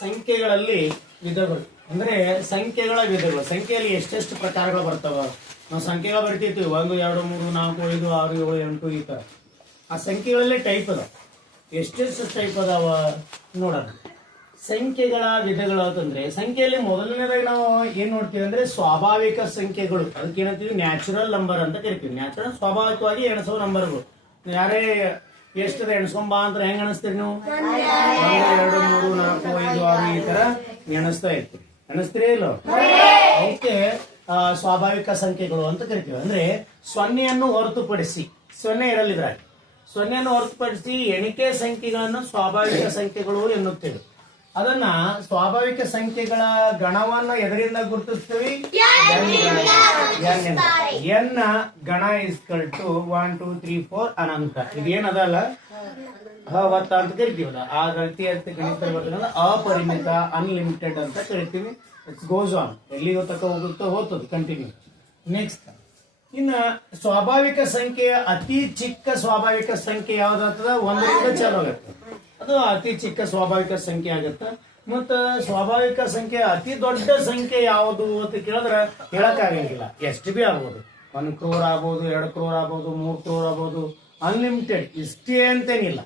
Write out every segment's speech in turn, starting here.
ಸಂಖ್ಯೆಗಳಲ್ಲಿ ವಿಧಗಳು ಅಂದ್ರೆ ಸಂಖ್ಯೆಗಳ ವಿಧಗಳು. ಸಂಖ್ಯೆಯಲ್ಲಿ ಎಷ್ಟೆಷ್ಟು ಪ್ರಕಾರಗಳು ಬರ್ತಾವ? ನಾವು ಸಂಖ್ಯೆಗಳು ಬರ್ತಿರ್ತೀವಿ 1 2 3 4 5 6 7 8 ಈ ತರ. ಆ ಸಂಖ್ಯೆಗಳಲ್ಲಿ ಟೈಪ್ ಅದಾವ. ಎಷ್ಟೆಷ್ಟು ಟೈಪ್ ಅದಾವ ನೋಡೋಣ. ಸಂಖ್ಯೆಗಳ ವಿಧಗಳು ಅಂತಂದ್ರೆ ಸಂಖ್ಯೆಯಲ್ಲಿ ಮೊದಲನೇದಾಗಿ ನಾವು ಏನ್ ನೋಡ್ತೀವಿ ಅಂದ್ರೆ ಸ್ವಾಭಾವಿಕ ಸಂಖ್ಯೆಗಳು. ಅದಕ್ಕೆ ಏನಂತೀವಿ? ನ್ಯಾಚುರಲ್ ನಂಬರ್ ಅಂತ ಕರಿತೀವಿ. ನ್ಯಾಚುರಲ್ ಸ್ವಾಭಾವಿಕವಾಗಿ ಎಣಿಸೋ ನಂಬರ್ಗಳು. ಯಾರೇ ಎಷ್ಟದ ಎಣಿಸ್ಕೊಂಬ ಅಂತ ಹೆಂಗ್ ಎಣಿಸ್ತೀರಿ ನೀವು? 1 2 3 4 5 6 ಈ ತರ ಎಣಿಸ್ತಾ ಇರ್ತೀವಿ. ಎಣಿಸ್ತೀರಿ ಇಲ್ಲ? ಅವಕ್ಕೆ ಸ್ವಾಭಾವಿಕ ಸಂಖ್ಯೆಗಳು ಅಂತ ಕರಿತೀವಿ. ಅಂದ್ರೆ ಸೊನ್ನೆಯನ್ನು ಹೊರತುಪಡಿಸಿ, ಸೊನ್ನೆ ಇರಲಿದ್ರಾಗ ಸೊನ್ನೆಯನ್ನು ಹೊರತುಪಡಿಸಿ ಎಣಿಕೆ ಸಂಖ್ಯೆಗಳನ್ನು ಸ್ವಾಭಾವಿಕ ಸಂಖ್ಯೆಗಳು ಎನ್ನುತ್ತೇವೆ. ಅದನ್ನ ಸ್ವಾಭಾವಿಕ ಸಂಖ್ಯೆಗಳ ಗಣವನ್ನ ಎದರಿಂದ ಗುರುತಿಸ್ತೀವಿ? ಎನ್ ಗಣ ಇಸ್ಕಲ್ ಟು 1 2 3 4 ಅನಂತ. ಇದೇನದಲ್ಲ ಅವತ್ತ ಅಂತ ಕರಿತೀವಿ. ಆ ರೀತಿ ಅಂತ ಗಣಿತ ಅಪರಿಮಿತ, ಅನ್ಲಿಮಿಟೆಡ್ ಅಂತ ಕರಿತೀವಿ. ಇಟ್ಸ್ ಗೋಸ್ ಆನ್, ಎಲ್ಲಿಗೋ ತಕ್ಕ ಹೋಗುತ್ತೋ ಹೋಗ್ತದೆ ಕಂಟಿನ್ಯೂ. ನೆಕ್ಸ್ಟ್ ಇನ್ನ ಸ್ವಾಭಾವಿಕ ಸಂಖ್ಯೆ ಅತಿ ಚಿಕ್ಕ ಸ್ವಾಭಾವಿಕ ಸಂಖ್ಯೆ ಯಾವ್ದಾಗ್ತದ? 1ರಿಂದ ಚಾಲು ಆಗುತ್ತೆ. ಅದು ಅತಿ ಚಿಕ್ಕ ಸ್ವಾಭಾವಿಕ ಸಂಖ್ಯೆ ಆಗುತ್ತೆ. ಮತ್ತ ಸ್ವಾಭಾವಿಕ ಸಂಖ್ಯೆ ಅತಿ ದೊಡ್ಡ ಸಂಖ್ಯೆ ಯಾವುದು ಅಂತ ಕೇಳಿದ್ರೆ ಹೇಳಕ್ ಆಗಂಗಿಲ್ಲ. ಎಷ್ಟು ಬಿ ಆಗ್ಬೋದು. 1 crore ಆಗ್ಬೋದು, 2 crore ಆಗ್ಬೋದು, 3 crore ಆಗ್ಬೋದು. ಅನ್ಲಿಮಿಟೆಡ್, ಇಷ್ಟೇ ಅಂತೇನಿಲ್ಲ.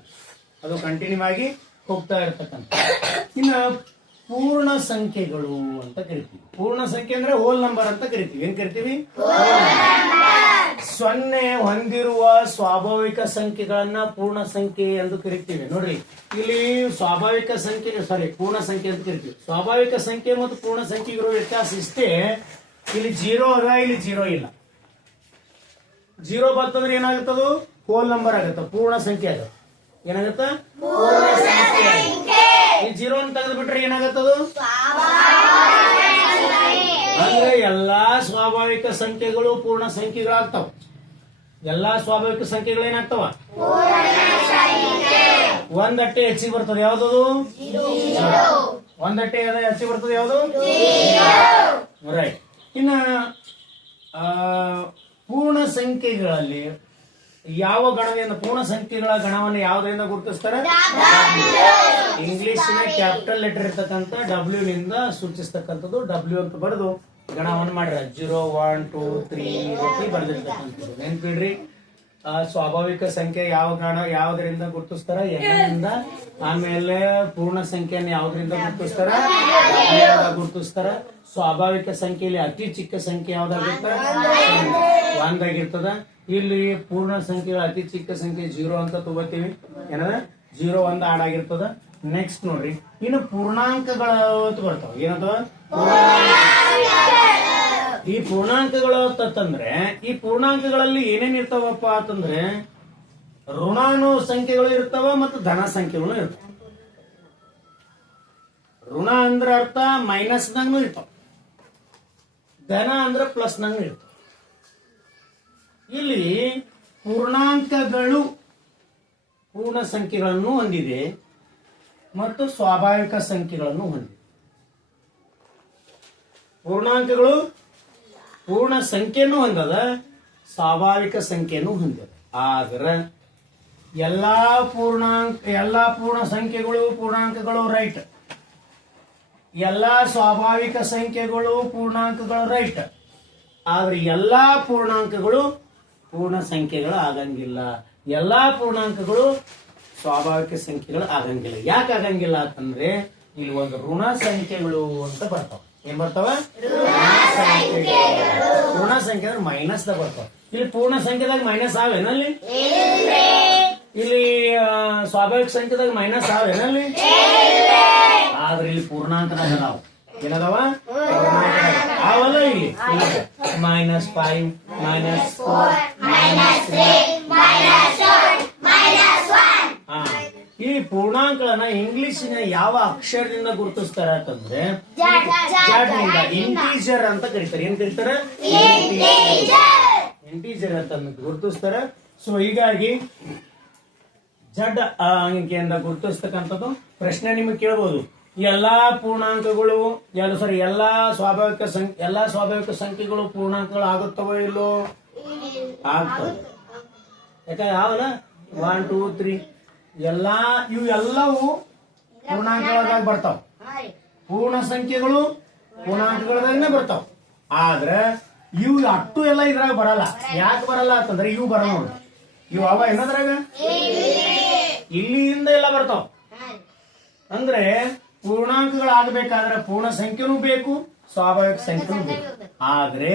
ಅದು ಕಂಟಿನ್ಯೂ ಆಗಿ ಹೋಗ್ತಾ ಇರ್ತಕ್ಕಂಥ. ಇನ್ನ ಪೂರ್ಣ ಸಂಖ್ಯೆಗಳು ಅಂತ ಕರಿತೀವಿ. ಪೂರ್ಣ ಸಂಖ್ಯೆ ಅಂದ್ರೆ ಹೋಲ್ ನಂಬರ್ ಅಂತ ಕರಿತೀವಿ. ಏನ್ ಕರಿತೀವಿ? ಸೊನ್ನೆ ಹೊಂದಿರುವ ಸ್ವಾಭಾವಿಕ ಸಂಖ್ಯೆಗಳನ್ನ ಪೂರ್ಣ ಸಂಖ್ಯೆ ಎಂದು ಕರಿತೀವಿ. ನೋಡ್ರಿ, ಇಲ್ಲಿ ಸ್ವಾಭಾವಿಕ ಸಂಖ್ಯೆ ಪೂರ್ಣ ಸಂಖ್ಯೆ ಅಂತ ಕರಿತೀವಿ. ಸ್ವಾಭಾವಿಕ ಸಂಖ್ಯೆ ಮತ್ತು ಪೂರ್ಣ ಸಂಖ್ಯೆ ಇರೋ ವ್ಯತ್ಯಾಸ ಇಷ್ಟೇ. ಇಲ್ಲಿ 0 ಅದ, ಇಲ್ಲಿ 0 ಇಲ್ಲ. 0 ಬರ್ತಂದ್ರೆ ಏನಾಗುತ್ತದು? ಹೋಲ್ ನಂಬರ್ ಆಗುತ್ತೆ, ಪೂರ್ಣ ಸಂಖ್ಯೆ ಆಗುತ್ತೆ. ಏನಾಗುತ್ತ? ಪೂರ್ಣ ಸಂಖ್ಯೆ. ಈ 0 ಅಂತ ತೆಗೆದು ಬಿಟ್ರೆ ಏನಾಗತ್ತದು? ಅಂದ್ರೆ ಎಲ್ಲಾ ಸ್ವಾಭಾವಿಕ ಸಂಖ್ಯೆಗಳು ಪೂರ್ಣ ಸಂಖ್ಯೆಗಳಾಗ್ತಾವ. ಎಲ್ಲಾ ಸ್ವಾಭಾವಿಕ ಸಂಖ್ಯೆಗಳು ಏನಾಗ್ತಾವ? ಒಂದಟ್ಟೆ ಹೆಚ್ಚಿಗೆ ಬರ್ತದೆ. ಯಾವ್ದದು? ಒಂದಟ್ಟೆ ಹೆಚ್ಚಿಗೆ ಬರ್ತದೆ. ಯಾವುದು? ರೈಟ್. ಇನ್ನ ಪೂರ್ಣ ಸಂಖ್ಯೆಗಳಲ್ಲಿ ಯಾವ ಗಣದಿಂದ, ಪೂರ್ಣ ಸಂಖ್ಯೆಗಳ ಗಣವನ್ನು ಯಾವುದರಿಂದ ಗುರುತಿಸ್ತಾರೆ? ಇಂಗ್ಲಿಷಿನ ಕ್ಯಾಪಿಟಲ್ ಲೆಟರ್ ಇರ್ತಕ್ಕಂಥ W ನಿಂದ ಸೂಚಿಸ್ತಕ್ಕಂಥದ್ದು. W ಅಂತ ಬರೆದು ಗಣವನ್ನು ಮಾಡ್ರ 0 1 2 3 ರೀತಿ ಬರೆದಿರ್ತಕ್ಕಂಥದ್ದು. ನೆನ್ಪಿಡ್ರಿ, ಸ್ವಾಭಾವಿಕ ಸಂಖ್ಯೆ ಯಾವ ಗಣ ಯಾವುದರಿಂದ ಗುರುತಿಸ್ತಾರ? ಎನ್ನಿಂದ. ಆಮೇಲೆ ಪೂರ್ಣ ಸಂಖ್ಯೆಯನ್ನು ಯಾವುದರಿಂದ ಗುರುತಿಸ್ತಾರ? ಗುರುತಿಸ್ತಾರ. ಸ್ವಾಭಾವಿಕ ಸಂಖ್ಯೆಯಲ್ಲಿ ಅತಿ ಚಿಕ್ಕ ಸಂಖ್ಯೆ ಯಾವ್ದಾಗಿರ್ತ? 1 ಆಗಿರ್ತದ. ಇಲ್ಲಿ ಪೂರ್ಣ ಸಂಖ್ಯೆಗಳ ಅತಿ ಚಿಕ್ಕ ಸಂಖ್ಯೆ 0 ಅಂತ ತಗೋತೀವಿ. ಏನದ? 0 1 ಆಡ್ ಆಗಿರ್ತದ. ನೆಕ್ಸ್ಟ್ ನೋಡ್ರಿ, ಇನ್ನು ಪೂರ್ಣಾಂಕಗಳು ಅಂತ ಬರ್ತಾವ. ಏನಂತವ? ಈ ಪೂರ್ಣಾಂಕಗಳು ಅಂತಂದ್ರೆ ಈ ಪೂರ್ಣಾಂಕಗಳಲ್ಲಿ ಏನೇನ್ ಇರ್ತಾವಪ್ಪ ಅಂತಂದ್ರೆ ಋಣಾನು ಸಂಖ್ಯೆಗಳು ಇರ್ತಾವ ಮತ್ತು ಧನ ಸಂಖ್ಯೆಗಳು ಇರ್ತಾವ. ಋಣ ಅಂದ್ರ ಅರ್ಥ ಮೈನಸ್ ನಂಗೂ ಇರ್ತಾವ, ಧನ ಅಂದ್ರ ಪ್ಲಸ್ ನಂಗೂ ಇರ್ತಾವ. ಇಲ್ಲಿ ಪೂರ್ಣಾಂಕಗಳು ಪೂರ್ಣ ಸಂಖ್ಯೆಗಳನ್ನು ಹೊಂದಿದೆ ಮತ್ತು ಸ್ವಾಭಾವಿಕ ಸಂಖ್ಯೆಗಳನ್ನು ಹೊಂದಿದೆ. ಪೂರ್ಣಾಂಕಗಳು ಪೂರ್ಣ ಸಂಖ್ಯೆಯನ್ನು ಹೊಂದದ, ಸ್ವಾಭಾವಿಕ ಸಂಖ್ಯೆಯನ್ನು ಹೊಂದಿದೆ. ಆದ್ರೆ ಎಲ್ಲಾ ಪೂರ್ಣ ಸಂಖ್ಯೆಗಳು ಪೂರ್ಣಾಂಕಗಳು ರೈಟ್, ಎಲ್ಲಾ ಸ್ವಾಭಾವಿಕ ಸಂಖ್ಯೆಗಳು ಪೂರ್ಣಾಂಕಗಳು ರೈಟ್. ಆದ್ರೆ ಎಲ್ಲಾ ಪೂರ್ಣಾಂಕಗಳು ಪೂರ್ಣ ಸಂಖ್ಯೆಗಳು ಆಗಂಗಿಲ್ಲ. ಎಲ್ಲಾ ಪೂರ್ಣಾಂಕಗಳು ಸ್ವಾಭಾವಿಕ ಸಂಖ್ಯೆಗಳು ಆಗಂಗಿಲ್ಲ. ಯಾಕೆ ಆಗಂಗಿಲ್ಲ ಅಂತಂದ್ರೆ ಇಲ್ಲಿ ಒಂದು ಋಣ ಸಂಖ್ಯೆಗಳು ಅಂತ ಬರ್ತಾವ. ಏನ್ ಬರ್ತಾವ? ಪೂರ್ಣ ಸಂಖ್ಯೆ ಅಂದ್ರೆ ಮೈನಸ್ ದಾಗ ಬರ್ತಾವ. ಇಲ್ಲಿ ಪೂರ್ಣ ಸಂಖ್ಯೆದಾಗ ಮೈನಸ್ ಆವೇನಲ್ಲಿ? ಇಲ್ಲಿ ಸ್ವಾಭಾವಿಕ ಸಂಖ್ಯೆದಾಗ ಮೈನಸ್ ಆವೇನಲ್ಲಿ? ಆದ್ರೆ ಇಲ್ಲಿ ಪೂರ್ಣಾಂಕದಾಗ ಅದಾವ. ಏನದಾವ? ಅವಲ್ಲ ಇಲ್ಲಿ -5 -4 ಈ ಪೂರ್ಣಾಂಕಗಳನ್ನ ಇಂಗ್ಲಿಷಿನ ಯಾವ ಅಕ್ಷರದಿಂದ ಗುರುತಿಸ್ತಾರ ಅಂತಂದ್ರೆ ಇಂಟೀಜರ್ ಅಂತ ಕರೀತಾರೆ. ಏನ್ ಕರೀತಾರ? ಇಂಟೀಜರ್ ಅಂತ ಗುರುತಿಸ್ತಾರ. ಸೊ ಹೀಗಾಗಿ ಜಡ್ ಅಂಕಿಯಿಂದ ಗುರುತಿಸ್ತಕ್ಕಂಥದ್ದು. ಪ್ರಶ್ನೆ ನಿಮಗೆ ಕೇಳಬಹುದು, ಎಲ್ಲಾ ಪೂರ್ಣಾಂಕಗಳು ಎಲ್ಲಾ ಸ್ವಾಭಾವಿಕ ಸಂಖ್ಯೆಗಳು ಪೂರ್ಣಾಂಕಗಳು ಆಗುತ್ತವೋ ಇಲ್ಲೋ? ಆಗ್ತವೆ. ಯಾಕಂದ್ರೆ ಯಾವಲ್ಲ 1 2 3 ಇವೆಲ್ಲವೂ ಪೂರ್ಣಾಂಕಗಳಾಗ ಬರ್ತಾವ. ಪೂರ್ಣ ಸಂಖ್ಯೆಗಳು ಪೂರ್ಣಾಂಕಗಳದಾಗನೇ ಬರ್ತಾವ. ಆದ್ರೆ ಇವು ಅಟ್ಟು ಎಲ್ಲ ಇದ್ರಾಗ ಬರಲ್ಲ. ಯಾಕೆ ಬರಲ್ಲ ಅಂತಂದ್ರೆ ಇವು ಬರಲ್ಲ ನೋಡಿ. ಇವು ಅವ ಏನದ್ರಾಗ ಇಲ್ಲಿಂದ ಎಲ್ಲ ಬರ್ತಾವ. ಅಂದ್ರೆ ಪೂರ್ಣಾಂಕಗಳಾಗಬೇಕಾದ್ರೆ ಪೂರ್ಣ ಸಂಖ್ಯೆನೂ ಬೇಕು, ಸ್ವಾಭಾವಿಕ ಸಂಖ್ಯೆನೂ ಬೇಕು. ಆದ್ರೆ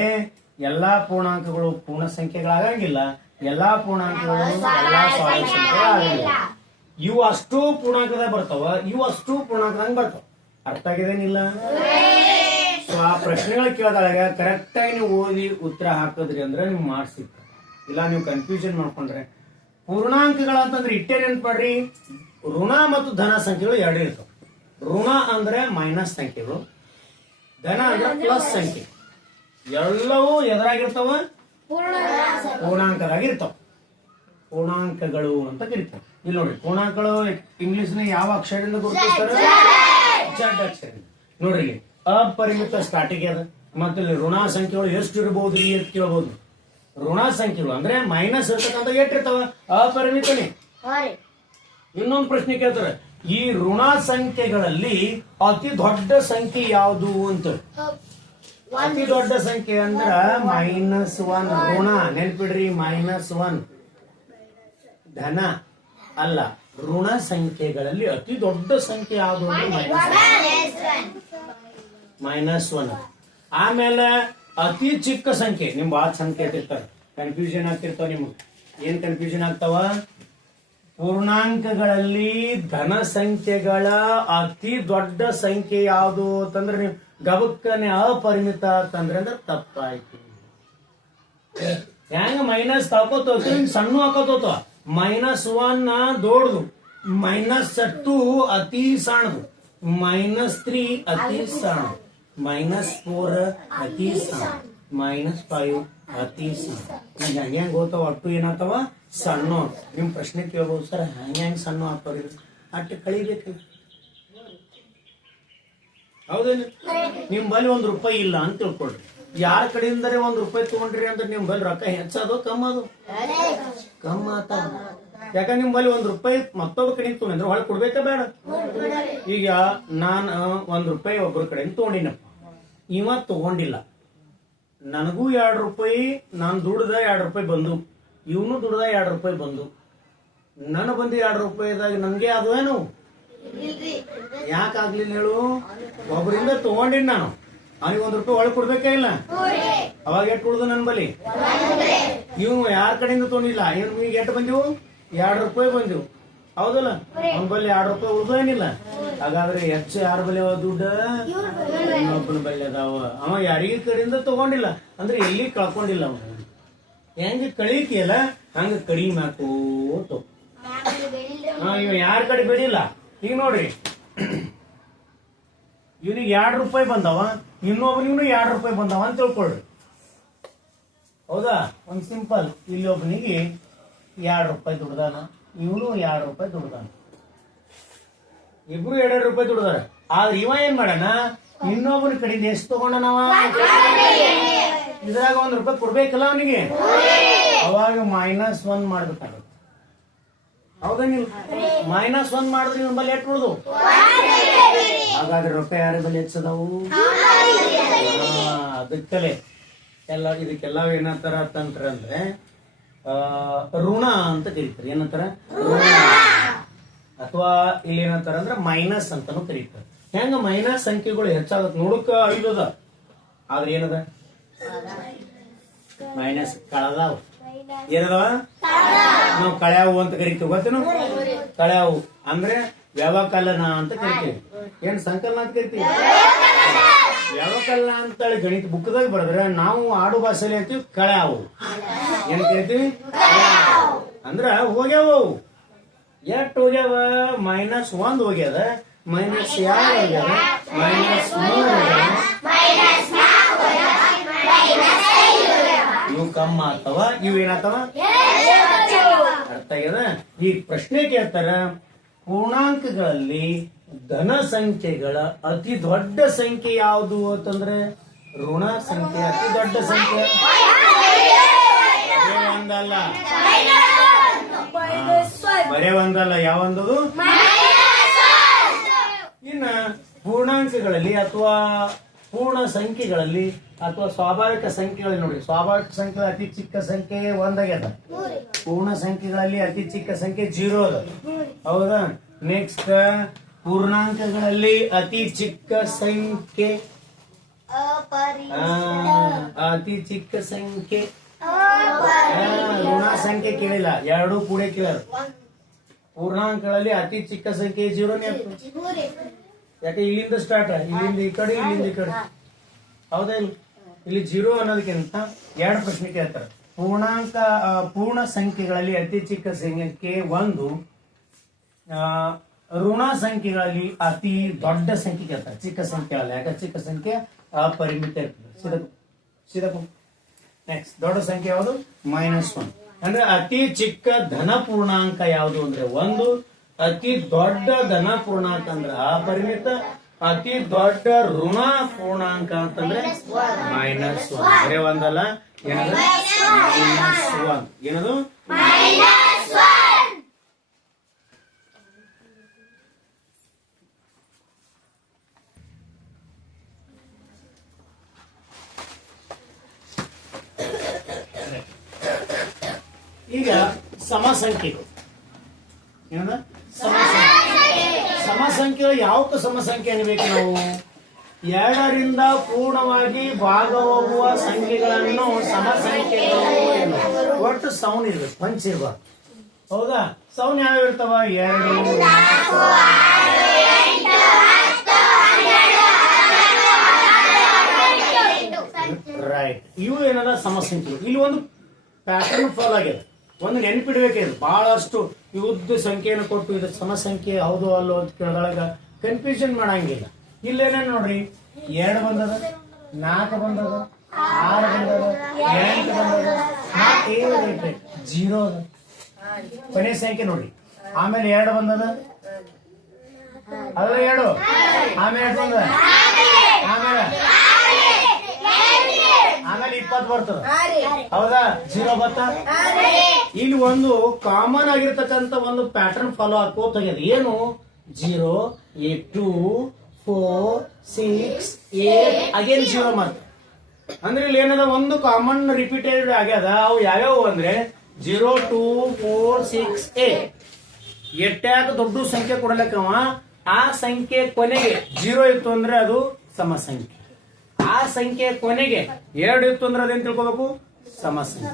ಎಲ್ಲಾ ಪೂರ್ಣಾಂಕಗಳು ಪೂರ್ಣ ಸಂಖ್ಯೆಗಳಾಗಂಗಿಲ್ಲ, ಎಲ್ಲಾ ಪೂರ್ಣಾಂಕಗಳು ಎಲ್ಲಾ ಸ್ವಾಭಾವಿಕ ಸಂಖ್ಯೆಗಳಾಗಂಗಿಲ್ಲ. ಇವು ಅಷ್ಟು ಪೂರ್ಣಾಂಕದಾಗ ಬರ್ತಾವ, ಇವು ಅಷ್ಟು ಪೂರ್ಣಾಂಕದಂಗ ಬರ್ತಾವ. ಅರ್ಥ ಆಗಿದೇನಿಲ್ಲ? ಸೊ ಆ ಪ್ರಶ್ನೆಗಳು ಕೇಳಿದಾಗ ಕರೆಕ್ಟ್ ಆಗಿ ನೀವು ಓದಿ ಉತ್ತರ ಹಾಕಿದ್ರಿ ಅಂದ್ರೆ ನಿಮ್ಗೆ ಮಾರ್ಕ್ಸ್ ಸಿಗ್ತದೆ. ಇಲ್ಲ ನೀವು ಕನ್ಫ್ಯೂಷನ್ ಮಾಡ್ಕೊಂಡ್ರೆ ಪೂರ್ಣಾಂಕಗಳಂತಂದ್ರೆ ಇಟ್ಟೇ ನೆನ್ಪಡ್ರಿ, ಋಣ ಮತ್ತು ಧನ ಸಂಖ್ಯೆಗಳು ಎರಡು ಇರ್ತಾವ. ಋಣ ಅಂದ್ರೆ ಮೈನಸ್ ಸಂಖ್ಯೆಗಳು, ಧನ ಅಂದ್ರೆ ಪ್ಲಸ್ ಸಂಖ್ಯೆ. ಎಲ್ಲವೂ ಎದುರಾಗಿರ್ತಾವ, ಪೂರ್ಣಾಂಕದಾಗಿರ್ತಾವ. ಪೂರ್ಣಾಂಕಗಳು ಅಂತ ಕರಿತಾವ. ಇಲ್ಲಿ ನೋಡ್ರಿ, ಪೂರ್ಣಾಂಕಗಳು ಇಂಗ್ಲಿಷ್ನ ಯಾವ ಅಕ್ಷರದಿಂದ ಗುರುತಿಸ್ತಾರೆ? ಜಡ್ ಅಕ್ಷರದಿಂದ. ನೋಡ್ರಿ, ಅಪರಿಮಿತ ಸ್ಟಾರ್ಟಿಂಗ್ ಅದ. ಮತ್ತೆ ಇಲ್ಲಿ ಋಣ ಸಂಖ್ಯೆಗಳು ಎಷ್ಟು ಇರಬಹುದು ಅಂತ ಕೇಳಬಹುದು. ಋಣ ಸಂಖ್ಯೆಗಳು ಅಂದ್ರೆ ಮೈನಸ್ ಇರ್ತಕ್ಕಂಥ ಎಷ್ಟಿರ್ತಾವ? ಅಪರಿಮಿತನೇ. ಇನ್ನೊಂದು ಪ್ರಶ್ನೆ ಕೇಳ್ತಾರೆ, ಈ ಋಣ ಸಂಖ್ಯೆಗಳಲ್ಲಿ ಅತಿ ದೊಡ್ಡ ಸಂಖ್ಯೆ ಯಾವುದು ಅಂತ. ಅತಿ ದೊಡ್ಡ ಸಂಖ್ಯೆ ಅಂದ್ರ -1 ಋಣ. ನೆನ್ಪಿಡ್ರಿ, -1 ಧನ ಅಲ್ಲ. ಋಣ ಸಂಖ್ಯೆಗಳಲ್ಲಿ ಅತಿ ದೊಡ್ಡ ಸಂಖ್ಯೆ ಯಾವುದು ಅಂದ್ರೆ -1. ಆಮೇಲೆ ಅತಿ ಚಿಕ್ಕ ಸಂಖ್ಯೆ, ನಿಮ್ ಬಾಳ ಸಂಖ್ಯೆ ಇರ್ತಾರೆ, ಕನ್ಫ್ಯೂಷನ್ ಆಗ್ತಿರ್ತಾವ. ನಿಮ್ಗೆ ಏನ್ ಕನ್ಫ್ಯೂಷನ್ ಆಗ್ತಾವ? ಪೂರ್ಣಾಂಕಗಳಲ್ಲಿ ಧನ ಸಂಖ್ಯೆಗಳ ಅತಿ ದೊಡ್ಡ ಸಂಖ್ಯೆ ಯಾವುದು ಅಂತಂದ್ರೆ ನೀವು ಗಬಕ್ಕನೆ ಅಪರಿಮಿತ ಅಂತಂದ್ರೆ ಅಂದ್ರೆ ತಪ್ಪಾಯ್ತು. ಹೆಂಗ ಮೈನಸ್ ತಾಕೋತ ಸಣ್ಣ ಹಾಕೋತ, -1 ದೊಡ್ಡದು, -2 ಅತಿ ಸಣ್ಣದು, -3 ಅತಿ ಸಣ್ಣ, -4 ಅತಿ ಸಣ್ಣ, -5 ಅತಿ ಸಣ್ಣ. ಹೆಂಗ್ ಹೋಗ್ತಾವ ಅಟ್ಟು ಏನಾಗ್ತಾವ? ಸಣ್ಣ. ನಿಮ್ ಪ್ರಶ್ನೆ ಕೇಳ್ಬೋದು, ಸರ್ ಹೆಂಗ್ ಸಣ್ಣ ಆಗ್ತಾವ್ರಿ? ಅಟ್ಟು ಕಳಿಬೇಕಲ್ಲ, ಹೌದೇನು? ನಿಮ್ ಬಳಿ ₹1 ಇಲ್ಲ ಅಂತ ತಿಳ್ಕೊಳ್ರಿ. ಯಾರ ಕಡೆಯಿಂದರೆ ₹1 ತಗೊಂಡ್ರಿ ಅಂದ್ರೆ ನಿಮ್ ಬಳಿ ರೊಕ್ಕ ಹೆಚ್ಚಾದೋ ಕಮ್ಮದು? ಕಮ್ಮ ಆತ. ಯಾಕಂದ್ರೆ ನಿಮ್ ಬಳಿ ₹1 ಮತ್ತೊಬ್ಬ ಕಡೆಯಿಂದ ತಗೊಂಡ್ರೆ ಹೊಳೆ ಕೊಡ್ಬೇಕಾ ಬೇಡ? ಈಗ ನಾನು ₹1 ಒಬ್ಬರ ಕಡೆಯಿಂದ ತಗೊಂಡಿನಪ್ಪ, ಇವ ತಗೊಂಡಿಲ್ಲ, ನನಗೂ ₹2 ನಾನು ದುಡ್ದ ₹2 ಬಂದು, ಇವನು ದುಡ್ದ ₹2 ಬಂದು, ನನ್ನ ಬಂದು ₹2ದಾಗ ನನ್ಗೆ ಅದೇನು ಯಾಕಾಗ್ಲಿಲ್ಲ ಹೇಳು? ಒಬ್ಬರಿಂದ ತಗೊಂಡಿನಿ ನಾನು, ಅವನಿಗೆ ₹1 ಒಳಗೆ ಕೊಡ್ಬೇಕೇ ಇಲ್ಲ? ಅವಾಗ ಎಷ್ಟು ಉಳ್ದು ನನ್ ಬಲಿ? ಇವನು ಯಾರ ಕಡೆಯಿಂದ ತಗೊಂಡಿಲ್ಲ, ಇವನಿಗೆ ಎಷ್ಟು ಬಂದಿವು? ₹2 ಬಂದಿವು, ಹೌದಲ್ಲ? ಅವನ ಬಲ್ಲಿ ₹2 ಉಳ್ದು ಏನಿಲ್ಲ. ಹಾಗಾದ್ರೆ ಹೆಚ್ಚು ಯಾರ ಬಲಿ ಅವ ದುಡ್ಡು? ಇನ್ನೊಬ್ಬನ ಬಲ್ಲಿ ಅದಾವ. ಅವ ಯಾರಿಗ ಕಡೆಯಿಂದ ತಗೊಂಡಿಲ್ಲ ಅಂದ್ರೆ ಎಲ್ಲಿ ಕಳ್ಕೊಂಡಿಲ್ಲ. ಅವನು ಹೆಂಗ ಕಳೀತಿಯಲ್ಲ ಹಂಗ ಕಡಿಮೆ ಹಾಕೋತ. ಇವ ಯಾರ ಕಡೆ ಬೆಳಿಲ್ಲ. ಈಗ ನೋಡ್ರಿ, ಇವನಿಗೆ ₹2 ಬಂದವ, ಇನ್ನೊಬ್ಬನಿಗೂ ₹2 ಬಂದವ ಅಂತ ತಿಳ್ಕೊಳ್ರಿ, ಹೌದಾ? ಒಂದ್ ಸಿಂಪಲ್, ಇಲ್ಲಿ ಒಬ್ಬನಿಗೆ ₹2 ದುಡ್ದಾನ, ಇವನು ₹2 ದುಡ್ದಾನ, ಇಬ್ರು ₹2 ದುಡ್ದಾರ. ಆದ್ರೆ ಇವ ಏನ್ ಮಾಡಣ, ಇನ್ನೊಬ್ಬನ ಕಡೆಯಿಂದ ಎಷ್ಟು ತಗೊಂಡನವ? ಇದ್ರಾಗ ₹1 ಕೊಡ್ಬೇಕಲ್ಲ ಅವನಿಗೆ. ಅವಾಗ -1 ಮಾಡ್ಬೇಕಾಗುತ್ತೆ, ಹೌದನಿಲ್ಲ? -1 ಮಾಡಿದ್ರೆ ಇವನ್ ಬಲ್ಲಿ ಎಷ್ಟು ಉಳ್ದು? ಹಾಗಾದ್ರೆ ರೊಕ್ಕ ಯಾರ ಬಲ್ಲಿ ಹೆಚ್ಚದವು? ಅದಕ್ಕಲೆ ಎಲ್ಲ ಇದಕ್ಕೆಲ್ಲ ಏನಂತಾರ ತಂತ್ರ ಅಂದ್ರೆ ಋಣ ಅಂತ ಕರೀತಾರೆ. ಏನಂತಾರ? ಋಣ. ಅಥವಾ ಇಲ್ಲಿ ಏನಂತಾರ ಅಂದ್ರೆ ಮೈನಸ್ ಅಂತಾನು ಕರೀತಾರೆ. ಹೆಂಗ ಮೈನಸ್ ಸಂಖ್ಯೆಗಳು ಹೆಚ್ಚಾಗತ್ ನೋಡಕ್ಕ 5 ಅದ, ಆದ್ರೆ ಏನದ? ಮೈನಸ್ ಕಳದಾವ್. ಏನದವ? ನಾವು ಕಳ್ಯಾವು ಅಂತ ಕರಿತೀವಿ, ಗೊತ್ತೇನು? ಕಳ್ಯಾವು ಅಂದ್ರೆ ವ್ಯವಕಲನ ಅಂತ ಕರಿತೀವಿ. ಏನ್ ಸಂಕಲನ ಅಂತ ಕರಿತೀವಿ? ವ್ಯವಕಲನ ಅಂತೇಳಿ ಗಣಿತ ಬುಕ್ದಾಗ ಬರೆದ್ರೆ ನಾವು ಆಡು ಭಾಷೆಯಲ್ಲಿ ಹೇಳ್ತೀವಿ ಕಳ್ಯಾವು. ಏನ್ ಕರಿತೀವಿ? ಅಂದ್ರ ಹೋಗ್ಯಾವು. ಎಷ್ಟು ಹೋಗ್ಯಾವ? -1 ಹೋಗ್ಯದ, -2 ಹೋಗ್ಯದ, -3 ಹೋಗ್ಯದ, ಇವು ಕಮ್ಮ ಆಗ್ತಾವ, ಇವು ಏನಾಗ್ತಾವ? ಅರ್ಥ ಆಗ್ಯದ? ಈ ಪ್ರಶ್ನೆ ಕೇಳ್ತಾರ, ಪೂರ್ಣಾಂಕಗಳಲ್ಲಿ ಧನ ಸಂಖ್ಯೆಗಳ ಅತಿ ದೊಡ್ಡ ಸಂಖ್ಯೆ ಯಾವುದು ಅಂತಂದ್ರೆ ಋಣ ಸಂಖ್ಯೆ. ಅತಿ ದೊಡ್ಡ ಸಂಖ್ಯೆ ಒಂದಲ್ಲ, ಬರೇ ಒಂದಲ್ಲ, ಯಾವೊಂದದು? ಇನ್ನ ಪೂರ್ಣಾಂಕಗಳಲ್ಲಿ ಅಥವಾ ಪೂರ್ಣ ಸಂಖ್ಯೆಗಳಲ್ಲಿ ಅಥವಾ ಸ್ವಾಭಾವಿಕ ಸಂಖ್ಯೆಗಳಲ್ಲಿ ನೋಡಿ, ಸ್ವಾಭಾವಿಕ ಸಂಖ್ಯೆ ಅತಿ ಚಿಕ್ಕ ಸಂಖ್ಯೆ 1 ಆಗ್ಯದ. ಪೂರ್ಣ ಸಂಖ್ಯೆಗಳಲ್ಲಿ ಅತಿ ಚಿಕ್ಕ ಸಂಖ್ಯೆ 0 ಅದ. ಹೌದಾ? ನೆಕ್ಸ್ಟ್ ಪೂರ್ಣಾಂಕಗಳಲ್ಲಿ ಅತಿ ಚಿಕ್ಕ ಸಂಖ್ಯೆ ಅತಿ ಚಿಕ್ಕ ಸಂಖ್ಯೆ ಋಣ ಸಂಖ್ಯೆ ಕೇಳಿಲ್ಲ, ಎರಡೂ ಕೂಡ ಕೇಳ. ಪೂರ್ಣಾಂಕಗಳಲ್ಲಿ ಅತಿ ಚಿಕ್ಕ ಸಂಖ್ಯೆ 0ನೇ. ಯಾಕೆ ಇಲ್ಲಿಂದ ಸ್ಟಾರ್ಟ್, ಇಲ್ಲಿಂದ ಈ ಕಡೆ, ಇಲ್ಲಿಂದ ಈ ಕಡೆ. ಹೌದಾ? ಇಲ್ಲಿ 0 ಅನ್ನೋದಕ್ಕಿಂತ 2 ಪ್ರಶ್ನೆ ಕೇಳ್ತಾರೆ. ಪೂರ್ಣ ಸಂಖ್ಯೆಗಳಲ್ಲಿ ಅತಿ ಚಿಕ್ಕ ಸಂಖ್ಯೆ 1, ಋಣ ಸಂಖ್ಯೆಗಳಲ್ಲಿ ಅತಿ ದೊಡ್ಡ ಸಂಖ್ಯೆ ಕೇಳ್ತಾರೆ. ಚಿಕ್ಕ ಸಂಖ್ಯೆ ಅಲ್ಲ, ಯಾಕೆ ಚಿಕ್ಕ ಸಂಖ್ಯೆ ಅಪರಿಮಿತ ಇರ್ತದೆ. ನೆಕ್ಸ್ಟ್ ದೊಡ್ಡ ಸಂಖ್ಯೆ ಯಾವುದು? -1. ಅಂದ್ರೆ ಅತಿ ಚಿಕ್ಕ ಧನ ಪೂರ್ಣಾಂಕ ಯಾವುದು ಅಂದ್ರೆ 1, ಅತಿ ದೊಡ್ಡ ಧನ ಪೂರ್ಣಾಂಕ ಅಂದ್ರೆ ಅಪರಿಮಿತ, ಅತಿ ದೊಡ್ಡ ಋಣ ಪೂರ್ಣಾಂಕ ಅಂತಂದ್ರೆ -1. ಬರೇ ಒಂದಲ್ಲ, ಏನದು? -1. ಏನದು? ಈಗ ಸಮಸಂಖ್ಯೆಗಳು. ಏನದ? ಸಮಸಂಖ್ಯೆಗಳು ಯಾವಕ್ಕೆ ಸಮಸಂಖ್ಯೆ ಅನ್ಬೇಕು ನಾವು? 2ರಿಂದ ಪೂರ್ಣವಾಗಿ ಭಾಗವಾಗುವ ಸಂಖ್ಯೆಗಳನ್ನು ಸಮಸಂಖ್ಯೆಗಳು. ಒಟ್ಟು ಸೌನ್ ಇರ್ಬೇಕು, ಪಂಚ್ ಇರ್ಬಾರ್ದು. ಹೌದಾ? ಸೌನ್ ಯಾವ್ಯಾವ ಇರ್ತಾವ? 2, 4, ರೈಟ್. ಇವು ಏನದ? ಸಮಸಂಖ್ಯೆಗಳು. ಇಲ್ಲಿ ಒಂದು ಪ್ಯಾಟರ್ನ್ ಫಾಲೋ ಆಗಿದೆ. ಒಂದು ನೆನಪಿಡ್ಬೇಕಿದೆ. ಬಹಳಷ್ಟು ಉದ್ದ ಸಂಖ್ಯೆಯನ್ನು ಕೊಟ್ಟು ಇದು ಸಮಸಂಖ್ಯೆ ಹೌದು ಅಲ್ಲೋ ಅಂತ ಕೇಳಿದಾಗ ಕನ್ಫ್ಯೂಷನ್ ಮಾಡಂಗಿಲ್ಲ. ಇಲ್ಲೇನೇ ನೋಡ್ರಿ, 2 ಬಂದದ, 4 ಬಂದದ, 6 ಬಂದದ, 8 ಬಂದದ, 0 ಅದ. ಕೊನೆ ಸಂಖ್ಯೆ ನೋಡ್ರಿ. ಆಮೇಲೆ 2 ಬಂದದ, ಅದ್ರ 2, ಆಮೇಲೆ 8 ಬಂದದ, ಆಮೇಲೆ 20 ಬರ್ತದ. ಹೌದಾ? 0 ಬತ್ತ. ಇಲ್ಲಿ ಒಂದು ಕಾಮನ್ ಆಗಿರ್ತಕ್ಕಂಥ ಒಂದು ಪ್ಯಾಟರ್ನ್ ಫಾಲೋ ಹಾಕೋತ ಹೋಗ್ಯದ. ಏನು? 0, 2, 4, 6, 8 ಅಗೇನ್ 0 ಮಾತ್ರ. ಅಂದ್ರೆ ಇಲ್ಲಿ ಏನದ? ಒಂದು ಕಾಮನ್ ರಿಪೀಟೆಡ್ ಆಗ್ಯದ. ಅವು ಯಾವ್ಯಾವು ಅಂದ್ರೆ 0, 2, 4, 6, 8. ಎಟ್ಟಾಗ ದೊಡ್ಡ ಸಂಖ್ಯೆ ಕೊಡಲಕ್ಕವ ಆ ಸಂಖ್ಯೆ ಕೊನೆಗೆ 0 ಇತ್ತು ಅಂದ್ರೆ ಅದು ಸಮಸಂಖ್ಯೆ. ಆ ಸಂಖ್ಯೆ ಕೊನೆಗೆ 2 ಇತ್ತು ಅಂದ್ರೆ ಅದೇನ್ ತಿಳ್ಕೋಬೇಕು? ಸಮಸಂಖ್ಯೆ.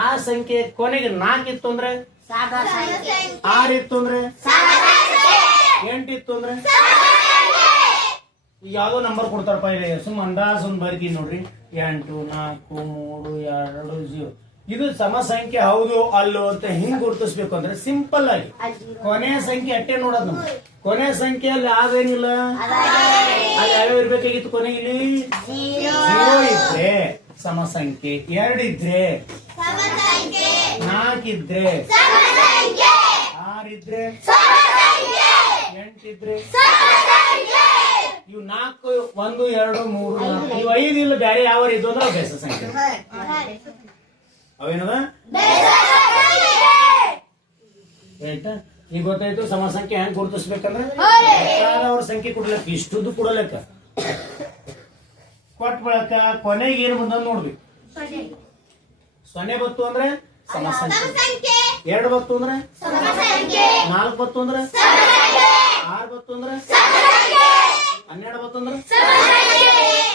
ಆ ಸಂಖ್ಯೆ ಕೊನೆಗೆ 4 ಇತ್ತು ಅಂದ್ರೆ, 6 ಇತ್ತು ಅಂದ್ರೆ, 8 ಇತ್ತು ಅಂದ್ರೆ ಯಾವ್ದೋ ನಂಬರ್ ಕೊಡ್ತಾರಪ್ಪ. ಇಲ್ಲಿ ಸುಮ್ ಅಂದಾಜ್ ಒಂದ್ ಬರ್ತೀನಿ ನೋಡ್ರಿ. 8, 4, 3, 2, 0. ಇದು ಸಮಸಂಖ್ಯೆ ಹೌದು ಅಲ್ಲೋ ಅಂತ ಹಿಂಗ್ ಗುರುತಿಸ್ಬೇಕು ಅಂದ್ರೆ ಸಿಂಪಲ್ ಆಗಿ ಕೊನೆಯ ಸಂಖ್ಯೆ ಅಟ್ಟೆ ನೋಡೋದು. ನಮ್ಗೆ ಕೊನೆ ಸಂಖ್ಯೆಯಲ್ಲಿ ಯಾವೇನಿಲ್ಲ, ಅದು ಯಾವ್ಯಾವ ಇರ್ಬೇಕಾಗಿತ್ತು? ಕೊನೆಗೆ ಇಲ್ಲಿ 0 ಇದ್ರೆ ಸಮಸಂಖ್ಯೆ, 2 ಇದ್ರೆ, 4 ಇದ್ರೆ, 6 ಇದ್ರೆ, 8 ಇದ್ರೆ, ಇವು 4, 1, 2, 3, 4 ಇವು 5 ಇಲ್ಲ. ಬೇರೆ ಯಾವ ಇದು ಅಂದ್ರೆ ಬೆಸ ಸಂಖ್ಯೆ. ಅವೇನದ? ಆಯ್ತಾ? ಈಗ ಗೊತ್ತಾಯ್ತು ಸಮಸಂಖ್ಯೆ ಹೆಂಗ್ ಗುರುತಿಸ್ಬೇಕಂದ್ರೆ ಅವ್ರ ಸಂಖ್ಯೆ ಕೊಡ್ಲಕ್ಕ, ಇಷ್ಟುದ್ದು ಕೊಡಲಕ್ಕ ಕೊಟ್ಟ ಬಳಕ ಕೊನೆಗೆ ಏನ್ ಬಂದ ನೋಡ್ಬೇಕು. 0 ಬತ್ತು ಅಂದ್ರೆ ಸಮಸಂಖ್ಯೆ, 2 ಬತ್ತು ಅಂದ್ರೆ, 4 ಬತ್ತು ಅಂದ್ರೆ, 6 ಬತ್ತು ಅಂದ್ರೆ, 12 ಬತ್ತು ಅಂದ್ರೆ,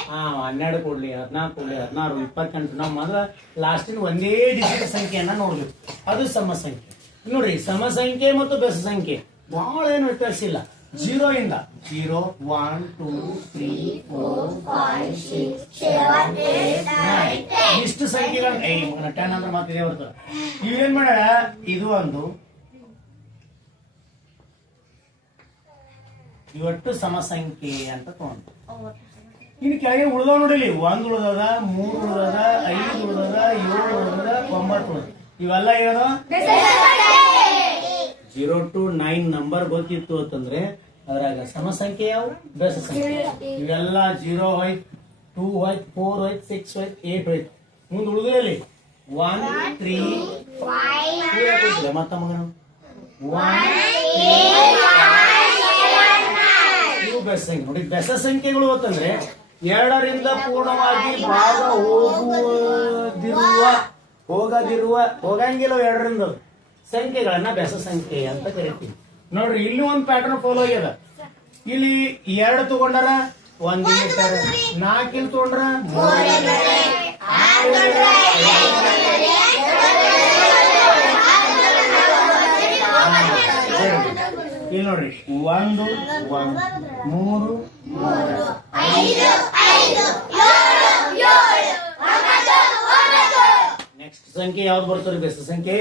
12 ಕೊಡ್ಲಿ, 14 ಕೊಡ್ಲಿ, 16, 28. ನಾವು ಮೊದಲ ಲಾಸ್ಟಿನ ಒಂದೇ ಡಿಜಿಟ್ ಸಂಖ್ಯೆಯನ್ನ ನೋಡ್ಬೇಕು, ಅದು ಸಮಸಂಖ್ಯೆ. ನೋಡ್ರಿ, ಸಮಸಂಖ್ಯೆ ಮತ್ತು ಬೆಸ ಸಂಖ್ಯೆ ಬಹಳ ಏನು ವ್ಯತ್ಯಾಸ ಇಲ್ಲ. 0 ಇಂದ 0, 1, 2, 3, 4, 5, 6, 7, 8, 9 ಇಷ್ಟು ಸಂಖ್ಯೆಗಳು 10 ಅಂದ್ರೆ ಮಾತಿದೆ ಬರ್ತದೆ. ಇವೇನ್ ಮಾಡ್ಯಾರ? ಇದು ಒಂದು ಇವತ್ತು ಸಮಸಂಖ್ಯೆ ಅಂತ ತಗೊಂಡು ಇನ್ನು ಕೆಳಗೆ ಉಳ್ದವ್ ನೋಡಿಲಿ. 1 ಉಳ್ದದ, 3 ಉಳ್ದದ, 5 ಉಳ್ದದ, 7 ಉಳ್ದದ, 9 ಉಳ್ದ. ಇವೆಲ್ಲ ಏನೋ 0 to 9 ನಂಬರ್ ಗೊತ್ತಿತ್ತು ಅಂತಂದ್ರೆ ಅದ್ರಾಗ ಸಮಸಂಖ್ಯೆ ಯಾವ, ಬೆಸ ಸಂಖ್ಯೆ. ಇವೆಲ್ಲ 0 ಹೋಯ್ತು, 2 ಹೋಯ್ತು, 4 ಹೋಯ್ತು, 6 ಹೋಯ್ತು, 8 ಹೋಯ್ತು. ಮುಂದೆ ಉಳಿದ್ರಲ್ಲಿ 1, 3, 5 ಮತ್ತ ಮಗನ 1, 3, 5, 7, 9 ಇವು ಬೆಸ ಸಂಖ್ಯೆ. ನೋಡಿ ಬೆಸ ಸಂಖ್ಯೆಗಳು ಅಂತಂದ್ರೆ ಎರಡರಿಂದ ಪೂರ್ಣವಾಗಿ ಭಾಗ ಹೋಗಂಗಿಲ್ಲ ಎರಡರಿಂದ ಸಂಖ್ಯೆಗಳನ್ನ ಬೆಸ ಸಂಖ್ಯೆ ಅಂತ ಕರಿತೀವಿ. ನೋಡ್ರಿ ಇಲ್ಲಿ ಒಂದು ಪ್ಯಾಟರ್ನ್ ಫಾಲೋ ಆಗ್ಯದ. ಇಲ್ಲಿ 2 ತಗೊಂಡಾರ 1 ಮೀಟರ್, 4 ಇಲ್ಲಿ ತಗೊಂಡ್ರ 3 ಇಲ್ಲಿ ನೋಡ್ರಿ 1 3 ನೆಕ್ಸ್ಟ್ ಸಂಖ್ಯೆ ಯಾವ್ದು ಬರ್ತದೆ ಬೆಸ ಸಂಖ್ಯೆ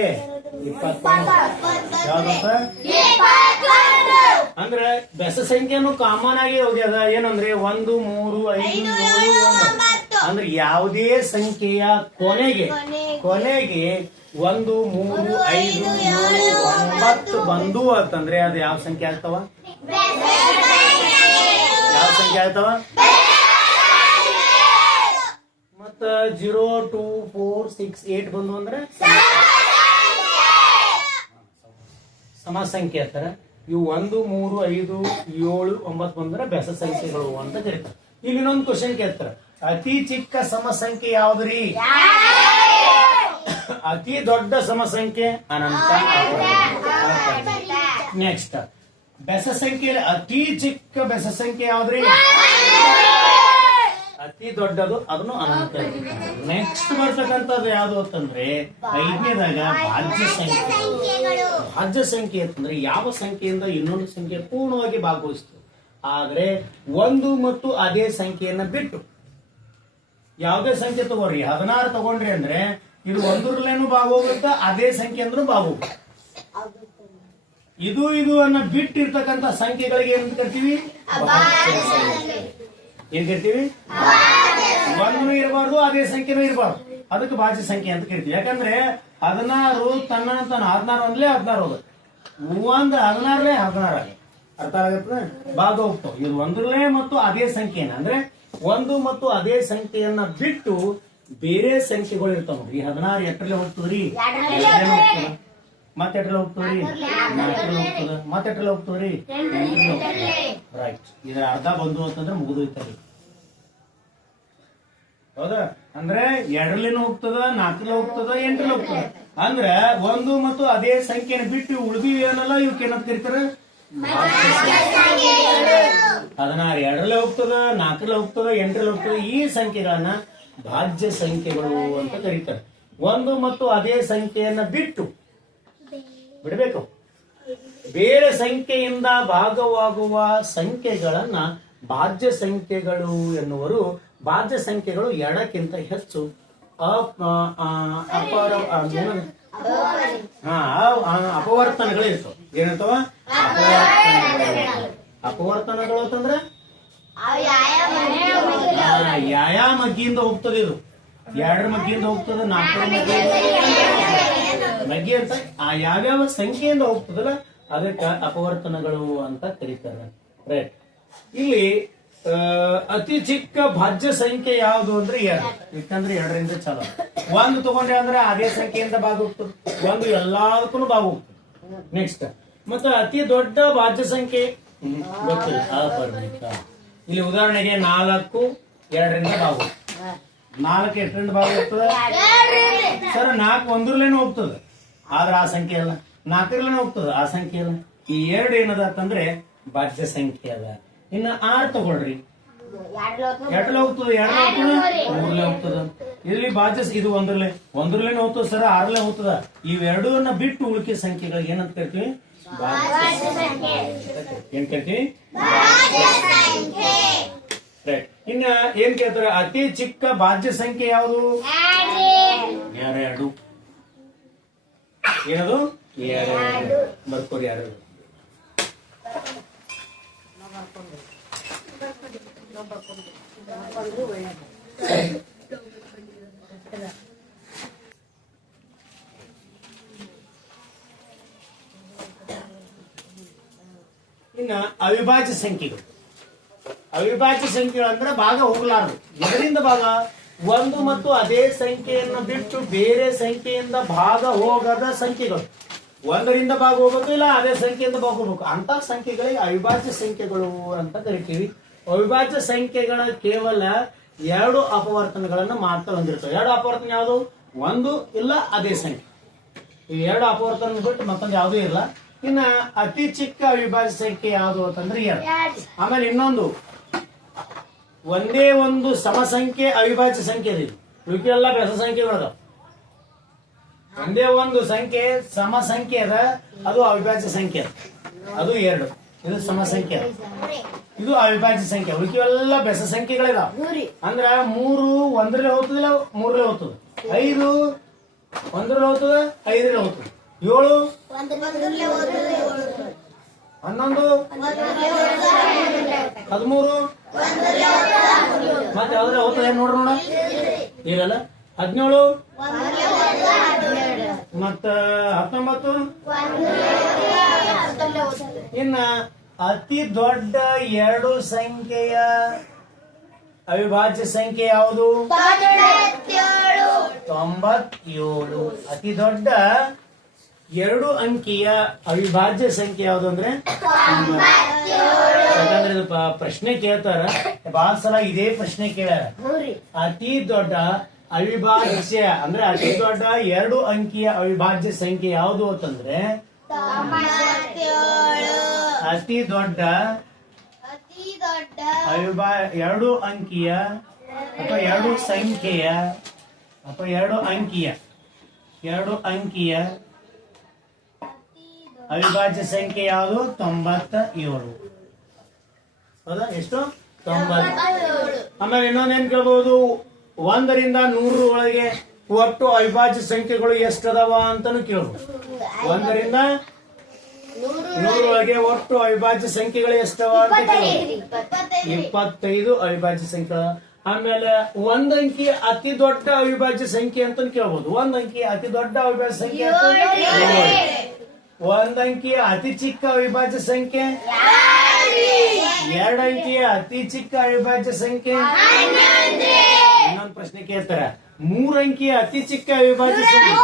21. ಯಾವ್ದಂತ ಅಂದ್ರೆ ಬೆಸ ಸಂಖ್ಯೆನು ಕಾಮನ್ ಆಗಿ ಹೋಗ್ಯದ. ಏನಂದ್ರೆ 1 3 5 7 9 ಅಂದ್ರೆ ಯಾವುದೇ ಸಂಖ್ಯೆಯ ಕೊನೆಗೆ 1 3 5 7 9 ಬಂದು ಅಂತಂದ್ರೆ ಅದು ಯಾವ ಸಂಖ್ಯೆ ಆಗ್ತಾವ? ಯಾವ ಸಂಖ್ಯೆ ಆಗ್ತಾವ? ಮತ್ತ 0 2 4 6 8 ಬಂದು ಅಂದ್ರೆ ಸಮ ಸಂಖ್ಯೆ ಅಂತಾರ. ಇವು 1 3 5 7 9 ಬಂದ್ರೆ ಬೆಸ ಸಂಖ್ಯೆಗಳು ಅಂತ ಕರೀತಾರೆ. ಇಲ್ಲಿ ಇನ್ನೊಂದು ಕ್ವಶನ್ ಕೇಳ್ತಾರ, ಅತಿ ಚಿಕ್ಕ ಸಮ ಸಂಖ್ಯೆ ಯಾವ್ದ್ರಿ? ಅತಿ ದೊಡ್ಡ ಸಮ ಸಂಖ್ಯೆ ಅನಂತ. ನೆಕ್ಸ್ಟ್ ಬೆಸ ಸಂಖ್ಯೆಯಲ್ಲಿ ಅತಿ ಚಿಕ್ಕ ಬೆಸ ಸಂಖ್ಯೆ ಯಾವ್ದ್ರಿ? ಅತಿ ದೊಡ್ಡದು, ಅದನ್ನು ಅನಂತ. ನೆಕ್ಸ್ಟ್ ಬರ್ತಕ್ಕಂಥದ್ದು ಯಾವ್ದು ಅಂತಂದ್ರೆ 5ನೇದಾಗ ಭಾಜ್ಯ ಸಂಖ್ಯೆ. ಭಾಜ್ಯ ಸಂಖ್ಯೆ ಅಂತಂದ್ರೆ ಯಾವ ಸಂಖ್ಯೆಯಿಂದ ಇನ್ನೊಂದು ಸಂಖ್ಯೆ ಪೂರ್ಣವಾಗಿ ಭಾಗವಹಿಸ್ತು, ಆದ್ರೆ 1 ಮತ್ತು ಅದೇ ಸಂಖ್ಯೆಯನ್ನ ಬಿಟ್ಟು. ಯಾವುದೇ ಸಂಖ್ಯೆ ತಗೋರಿ, 16 ತಗೊಂಡ್ರಿ ಅಂದ್ರೆ ಇದು 1ರಲ್ಲೇನು ಭಾಗವೋಗುತ್ತ, ಅದೇ ಸಂಖ್ಯೆ ಅಂದ್ರೂ ಭಾಗವೋಗುತ್ತೆ. ಇದು ಅನ್ನ ಬಿಟ್ಟಿರ್ತಕ್ಕಂಥ ಸಂಖ್ಯೆಗಳಿಗೆ ಏನ್ ಕರ್ತೀವಿ? ಏನ್ ಕರಿತೀವಿ? 1 ಇರಬಾರ್ದು, ಅದೇ ಸಂಖ್ಯೆನೂ ಇರಬಾರ್ದು, ಅದಕ್ಕೆ ಭಾಜ್ಯ ಸಂಖ್ಯೆ ಅಂತ ಕರಿತೀವಿ. ಯಾಕಂದ್ರೆ 16 ತನ್ನ 16 ಒಂದ್ಲೇ 16 ಹೋಗುತ್ತೆ, 31 16 16 ಆಗಿ ಅರ್ಥ ಆಗತ್ತೆ. ಭಾಗ ಹೋಗ್ತಾವ. ಇದು 1ರಲ್ಲೇ ಮತ್ತು ಅದೇ ಸಂಖ್ಯೆನ ಅಂದ್ರೆ 1 ಮತ್ತು ಅದೇ ಸಂಖ್ಯೆಯನ್ನ ಬಿಟ್ಟು ಬೇರೆ ಸಂಖ್ಯೆಗಳು ಇರ್ತಾವ. ನೋಡ್ರಿ 16 8ರಲ್ಲೇ ಹೋಗ್ತದ್ರಿ, ಮತ್ತೆ 8ರಲ್ಲೇ ಹೋಗ್ತದ್ರಿ, 4ರಲ್ಲೇ ಹೋಗ್ತದ, ಮತ್ತೆ 8ರಲ್ಲೇ ಹೋಗ್ತದ್ರಿ, 8ರಲ್ಲೇ ಹೋಗ್ತದ. ರೈಟ್. ಇದ್ರ ಅರ್ಧ ಬಂದು ಅಂತಂದ್ರೆ ಮುಗಿದೋಯ್ತರಿ. ಹೌದಾ? ಅಂದ್ರೆ 2ರಲ್ಲೇನು ಹೋಗ್ತದ, 4ರಲ್ಲೇ ಹೋಗ್ತದ, 8ರಲ್ಲೇ ಹೋಗ್ತದ. ಅಂದ್ರೆ 1 ಮತ್ತು ಅದೇ ಸಂಖ್ಯೆನ ಬಿಟ್ಟು ಉಳಿದಿವಿ ಏನಲ್ಲ ಇವಕ್ಕೆ ಏನಂತ ಕರೀತಾರ? 16 2ರಲ್ಲೇ ಹೋಗ್ತದ, 4ರಲ್ಲೇ ಹೋಗ್ತದ, 8ರಲ್ಲೇ ಹೋಗ್ತದ. ಈ ಸಂಖ್ಯೆಗಳನ್ನ ಭಾಜ್ಯ ಸಂಖ್ಯೆಗಳು ಅಂತ ಕರೀತಾರೆ. 1 ಮತ್ತು ಅದೇ ಸಂಖ್ಯೆಯನ್ನ ಬಿಡಬೇಕು. ಬೇರೆ ಸಂಖ್ಯೆಯಿಂದ ಭಾಗವಾಗುವ ಸಂಖ್ಯೆಗಳನ್ನ ಭಾಜ್ಯ ಸಂಖ್ಯೆಗಳು ಎನ್ನುವರು. ಭಾಜ್ಯ ಸಂಖ್ಯೆಗಳು 2ಕ್ಕಿಂತ ಹೆಚ್ಚು ಅಪವರ್ತನಗಳು ಇರ್ತವೆ. ಏನಂತವ? ಅಪವರ್ತನಗಳು ಅಂತಂದ್ರೆ ಯಾಯ ಮಗ್ಗಿಯಿಂದ ಹೋಗ್ತದೆ. ಇದು 2ರ ಮಗ್ಗಿಯಿಂದ ಹೋಗ್ತದೆ, 4ರ ಮಗ್ಗಿ ಅಂತ ಆ ಯಾವ್ಯಾವ ಸಂಖ್ಯೆಯಿಂದ ಹೋಗ್ತದಲ್ಲ ಅದಕ್ಕೆ ಅಪವರ್ತನಗಳು ಅಂತ ಕರೀತಾರೆ. ರೈಟ್. ಇಲ್ಲಿ ಅತಿ ಚಿಕ್ಕ ಭಾಜ್ಯ ಸಂಖ್ಯೆ ಯಾವುದು ಅಂದ್ರೆ 2. ಯಾಕಂದ್ರೆ 2ರಿಂದ ಚಾಲು. 1 ತಗೊಂಡ್ರೆ ಅಂದ್ರೆ ಅದೇ ಸಂಖ್ಯೆಯಿಂದ ಭಾಗ ಹೋಗ್ತದೆ, 1 ಎಲ್ಲದಕ್ಕೂ ಭಾಗ ಹೋಗ್ತದೆ. ನೆಕ್ಸ್ಟ್ ಮತ್ತೆ ಅತಿ ದೊಡ್ಡ ಭಾಜ್ಯ ಸಂಖ್ಯೆ ಗೊತ್ತಿಲ್ಲ, ಅಪರಿಮಿತ. ಇಲ್ಲಿ ಉದಾಹರಣೆಗೆ 4 2ರಿಂದ ಭಾಗ ಹೋಗ್ತದೆ, 4 8ರಿಂದ ಭಾಗ ಹೋಗ್ತದೆ ಸರ್. 4 1ರಲ್ಲೇನು ಹೋಗ್ತದೆ, ಆದ್ರೆ ಆ ಸಂಖ್ಯೆ ಅಲ್ಲ. 4ರಲ್ಲೇನು ಹೋಗ್ತದೆ, ಆ ಸಂಖ್ಯೆ ಅಲ್ಲ. ಈ 2 ಏನದ ಅಂತಂದ್ರೆ ಭಾಜ್ಯ ಸಂಖ್ಯೆ ಅದ. ಇನ್ನ 6 ತಗೊಳ್ರಿ, 2ರಲ್ಲೇ ಹೋಗ್ತದೆ, 2ರಲ್ಲೇ ಹೋಗ್ತದೆ, 3ರಲ್ಲೇ ಹೋಗ್ತದ. ಇಲ್ಲಿ ಭಾಜ್ಯ ಇದು 1ರಲ್ಲೇನು ಹೋಗ್ತದೆ ಸರ್, 6ರಲ್ಲೇ ಹೋಗ್ತದ. ಇವೆರಡನ್ನ ಬಿಟ್ಟು ಉಳಿಕೆ ಸಂಖ್ಯೆಗಳಿಗೆ ಏನಂತ ಕರಿತೀವಿ? ಏನ್ ಕರಿತೀವಿ? ಇನ್ನ ಏನ್ ಕೇಳ್ತಾರೆ? ಅತಿ ಚಿಕ್ಕ ಭಾಜ್ಯ ಸಂಖ್ಯೆ ಯಾವುದು? 2. ಏನದು? 2. ಬರ್ಕೋರಿ 2. ಇನ್ನ ಅವಿಭಾಜ್ಯ ಸಂಖ್ಯೆಗಳು. ಅವಿಭಾಜ್ಯ ಸಂಖ್ಯೆಗಳು ಅಂದ್ರೆ ಭಾಗ ಹೋಗಲಾರದು. ಇದರಿಂದ ಭಾಗ 1 ಮತ್ತು ಅದೇ ಸಂಖ್ಯೆಯನ್ನು ಬಿಟ್ಟು ಬೇರೆ ಸಂಖ್ಯೆಯಿಂದ ಭಾಗ ಹೋಗದ ಸಂಖ್ಯೆಗಳು. ಒಂದರಿಂದ ಭಾಗ ಹೋಗ್ಬೇಕು, ಇಲ್ಲ ಅದೇ ಸಂಖ್ಯೆಯಿಂದ ಭಾಗ ಹೋಗ್ಬೇಕು. ಅಂತ ಸಂಖ್ಯೆಗಳಿಗೆ ಅವಿಭಾಜ್ಯ ಸಂಖ್ಯೆಗಳು ಅಂತ ಕರಿತೀವಿ. ಅವಿಭಾಜ್ಯ ಸಂಖ್ಯೆಗಳ ಕೇವಲ 2 ಅಪವರ್ತನಗಳನ್ನು ಮಾತ್ರ ಹೊಂದಿರ್ತವೆ. 2 ಅಪವರ್ತನ ಯಾವುದು? ಒಂದು ಇಲ್ಲ ಅದೇ ಸಂಖ್ಯೆ. ಈ 2 ಅಪವರ್ತನ ಬಿಟ್ಟು ಮತ್ತೊಂದು ಯಾವುದೂ ಇಲ್ಲ. ಇನ್ನ ಅತಿ ಚಿಕ್ಕ ಅವಿಭಾಜ್ಯ ಸಂಖ್ಯೆ ಯಾವುದು ಅಂತಂದ್ರೆ 2. ಆಮೇಲೆ ಇನ್ನೊಂದು ಒಂದೇ ಒಂದು ಸಮಸಂಖ್ಯೆ ಅವಿಭಾಜ್ಯ ಸಂಖ್ಯೆ ಇದೆ. ಉಳಿಕೆಲ್ಲ ಬೆಸ ಸಂಖ್ಯೆಗಳು. ಒಂದೇ ಒಂದು ಸಂಖ್ಯೆ ಸಮಸಂಖ್ಯೆ ಅದ, ಅದು ಅವಿಭಾಜ್ಯ ಸಂಖ್ಯೆ, ಅದು 2. ಇದು ಸಮಸಂಖ್ಯೆ, ಇದು ಅವಿಭಾಜ್ಯ ಸಂಖ್ಯೆ. ಉಳಿಕೆಲ್ಲ ಬೆಸ ಸಂಖ್ಯೆಗಳಿದಾವ. ಅಂದ್ರ 3 1ರಲ್ಲಿ ಹೋಗ್ತದಿಲ್ಲ, 3ರಲ್ಲಿ ಹೋಗ್ತದೆ. 5 1ರಲ್ಲಿ ಹೋಗ್ತದೆ, 5ರಲ್ಲಿ ಹೋಗ್ತದೆ. 7 11 13 ಮತ್ತೆ ಯಾವ್ದ್ರ ಹೋಗ್ತದೆ ನೋಡ್ರಿ ನೋಡ ಇರಲ್ಲ. 17 ಮತ್ತ 19. ಇನ್ನ ಅತಿ ದೊಡ್ಡ 2 ಸಂಖ್ಯೆಯ ಅವಿಭಾಜ್ಯ ಸಂಖ್ಯೆ ಯಾವುದು? 97. ಅತಿ ದೊಡ್ಡ 2 ಅಂಕಿಯ ಅವಿಭಾಜ್ಯ ಸಂಖ್ಯೆ ಯಾವುದು ಅಂದ್ರೆ? ಯಾಕಂದ್ರೆ ಇದು ಪ್ರಶ್ನೆ ಕೇಳ್ತಾರ, ಬಹಳ ಸಲ ಇದೇ ಪ್ರಶ್ನೆ ಕೇಳ್ಯಾರ. ಅತಿ ದೊಡ್ಡ ಅವಿಭಾಜ್ಯ ಅಂದ್ರೆ ಅತಿ ದೊಡ್ಡ 2 ಅಂಕಿಯ ಅವಿಭಾಜ್ಯ ಸಂಖ್ಯೆ ಯಾವುದು ಅಂತಂದ್ರೆ ಅತಿ ದೊಡ್ಡ 2 ಅಂಕಿಯ ಅಥವಾ 2 ಸಂಖ್ಯೆಯ ಅಥವಾ 2 ಅಂಕಿಯ ಅವಿಭಾಜ್ಯ ಸಂಖ್ಯೆ ಯಾವುದು? 97. ಹೌದಾ? ಎಷ್ಟು? 97. ಆಮೇಲೆ ಇನ್ನೊಂದೇನ್ ಕೇಳ್ಬಹುದು, 1ರಿಂದ 100 ಒಳಗೆ ಒಟ್ಟು ಅವಿಭಾಜ್ಯ ಸಂಖ್ಯೆಗಳು ಎಷ್ಟದಾವ ಅಂತಾನು ಕೇಳ್ಬಹುದು. 1ರಿಂದ 100 ಒಳಗೆ ಒಟ್ಟು ಅವಿಭಾಜ್ಯ ಸಂಖ್ಯೆಗಳು ಎಷ್ಟವ ಅಂತ ಕೇಳ್ಬಹುದು. 25 ಅವಿಭಾಜ್ಯ ಸಂಖ್ಯೆ. ಆಮೇಲೆ 1 ಅಂಕಿ ಅತಿ ದೊಡ್ಡ ಅವಿಭಾಜ್ಯ ಸಂಖ್ಯೆ ಅಂತ ಕೇಳ್ಬಹುದು. 1 ಅಂಕಿ ಅತಿ ದೊಡ್ಡ ಅವಿಭಾಜ್ಯ ಸಂಖ್ಯೆ, 1 ಅಂಕಿಯ ಅತಿ ಚಿಕ್ಕ ಅವಿಭಾಜ್ಯ ಸಂಖ್ಯೆ, 2 ಅಂಕಿಯ ಅತಿ ಚಿಕ್ಕ ಅವಿಭಾಜ್ಯ ಸಂಖ್ಯೆ. ಇನ್ನೊಂದು ಪ್ರಶ್ನೆ ಕೇಳ್ತಾರ, 3 ಅಂಕಿಯ ಅತಿ ಚಿಕ್ಕ ಅವಿಭಾಜ್ಯ ಸಂಖ್ಯೆ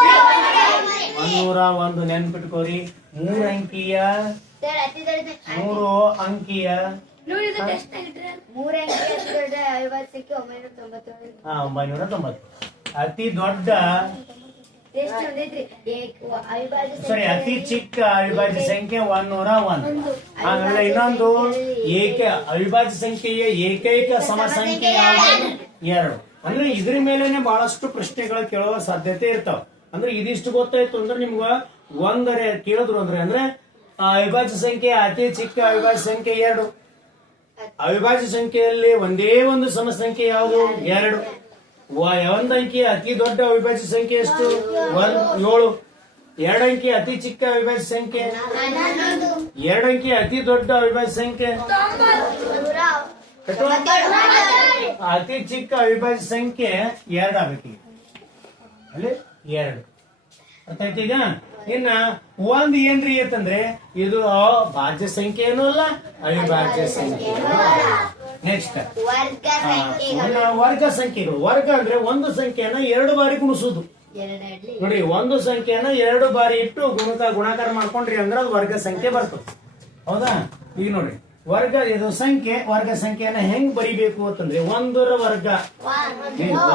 101. ನೆನ್ಪಿಟ್ಕೋರಿ, 3 ಅಂಕಿಯ 3 ಅಂಕಿಯ ಅತಿ ದೊಡ್ಡ ಅತಿ ಚಿಕ್ಕ ಅವಿಭಾಜ್ಯ ಸಂಖ್ಯೆ 101. ಆಮೇಲೆ ಇನ್ನೊಂದು ಅವಿಭಾಜ್ಯ ಸಂಖ್ಯೆಯ ಏಕೈಕ ಸಮ ಸಂಖ್ಯೆ 2. ಅಂದ್ರೆ ಇದ್ರ ಮೇಲೆನೆ ಬಹಳಷ್ಟು ಪ್ರಶ್ನೆಗಳು ಕೇಳುವ ಸಾಧ್ಯತೆ ಇರ್ತಾವ. ಅಂದ್ರೆ ಇದಿಷ್ಟು ಗೊತ್ತಾಯ್ತು ಅಂದ್ರೆ ನಿಮ್ಗ ಒಂದರೆ ಕೇಳಿದ್ರು ಅಂದ್ರೆ ಅವಿಭಾಜ್ಯ ಸಂಖ್ಯೆ ಅತಿ ಚಿಕ್ಕ ಅವಿಭಾಜ್ಯ ಸಂಖ್ಯೆ 2. ಅವಿಭಾಜ್ಯ ಸಂಖ್ಯೆಯಲ್ಲಿ ಒಂದೇ ಒಂದು ಸಮ ಸಂಖ್ಯೆ ಯಾವುದು? 2. 1 ಅಂಕಿಯ ಅತಿ ದೊಡ್ಡ ಅವಿಭಾಜ್ಯ ಸಂಖ್ಯೆ ಎಷ್ಟು? 7. 2 ಅಂಕಿಯ ಅತಿ ಚಿಕ್ಕ ಅವಿಭಾಜ್ಯ ಸಂಖ್ಯೆ, 2 ಅಂಕಿಯ ಅತಿ ದೊಡ್ಡ ಅವಿಭಾಜ್ಯ ಸಂಖ್ಯೆ, ಅತಿ ಚಿಕ್ಕ ಅವಿಭಾಜ್ಯ ಸಂಖ್ಯೆ 2 ಆಗ್ಬೇಕು. ಅಲ್ಲಿ 2 ಅರ್ಥ ಆಯ್ತು. ಈಗ ಇನ್ನ 1 ಏನ್ರಿ ಅಂತಂದ್ರೆ ಇದು ಭಾಜ್ಯ ಸಂಖ್ಯೆನೂ ಅಲ್ಲ, ಅವಿಭಾಜ್ಯ ಸಂಖ್ಯೆ. ನೆಕ್ಸ್ಟ್ ವರ್ಗ ಸಂಖ್ಯೆಗಳು. ವರ್ಗ ಅಂದ್ರೆ ಒಂದು ಸಂಖ್ಯೆಯನ್ನ 2 ಬಾರಿ ಗುಣಿಸುದು. ನೋಡ್ರಿ, ಒಂದು ಸಂಖ್ಯೆಯನ್ನ 2 ಬಾರಿ ಇಟ್ಟು ಗುಣಾಕಾರ ಮಾಡ್ಕೊಂಡ್ರಿ ಅಂದ್ರೆ ಅದು ವರ್ಗ ಸಂಖ್ಯೆ ಬರ್ತದೆ. ಹೌದಾ? ಈಗ ನೋಡ್ರಿ, ವರ್ಗ ಇದು ಸಂಖ್ಯೆ. ವರ್ಗ ಸಂಖ್ಯೆಯನ್ನ ಹೆಂಗ್ ಬರಿಬೇಕು ಅಂತಂದ್ರೆ 1ರ ವರ್ಗ.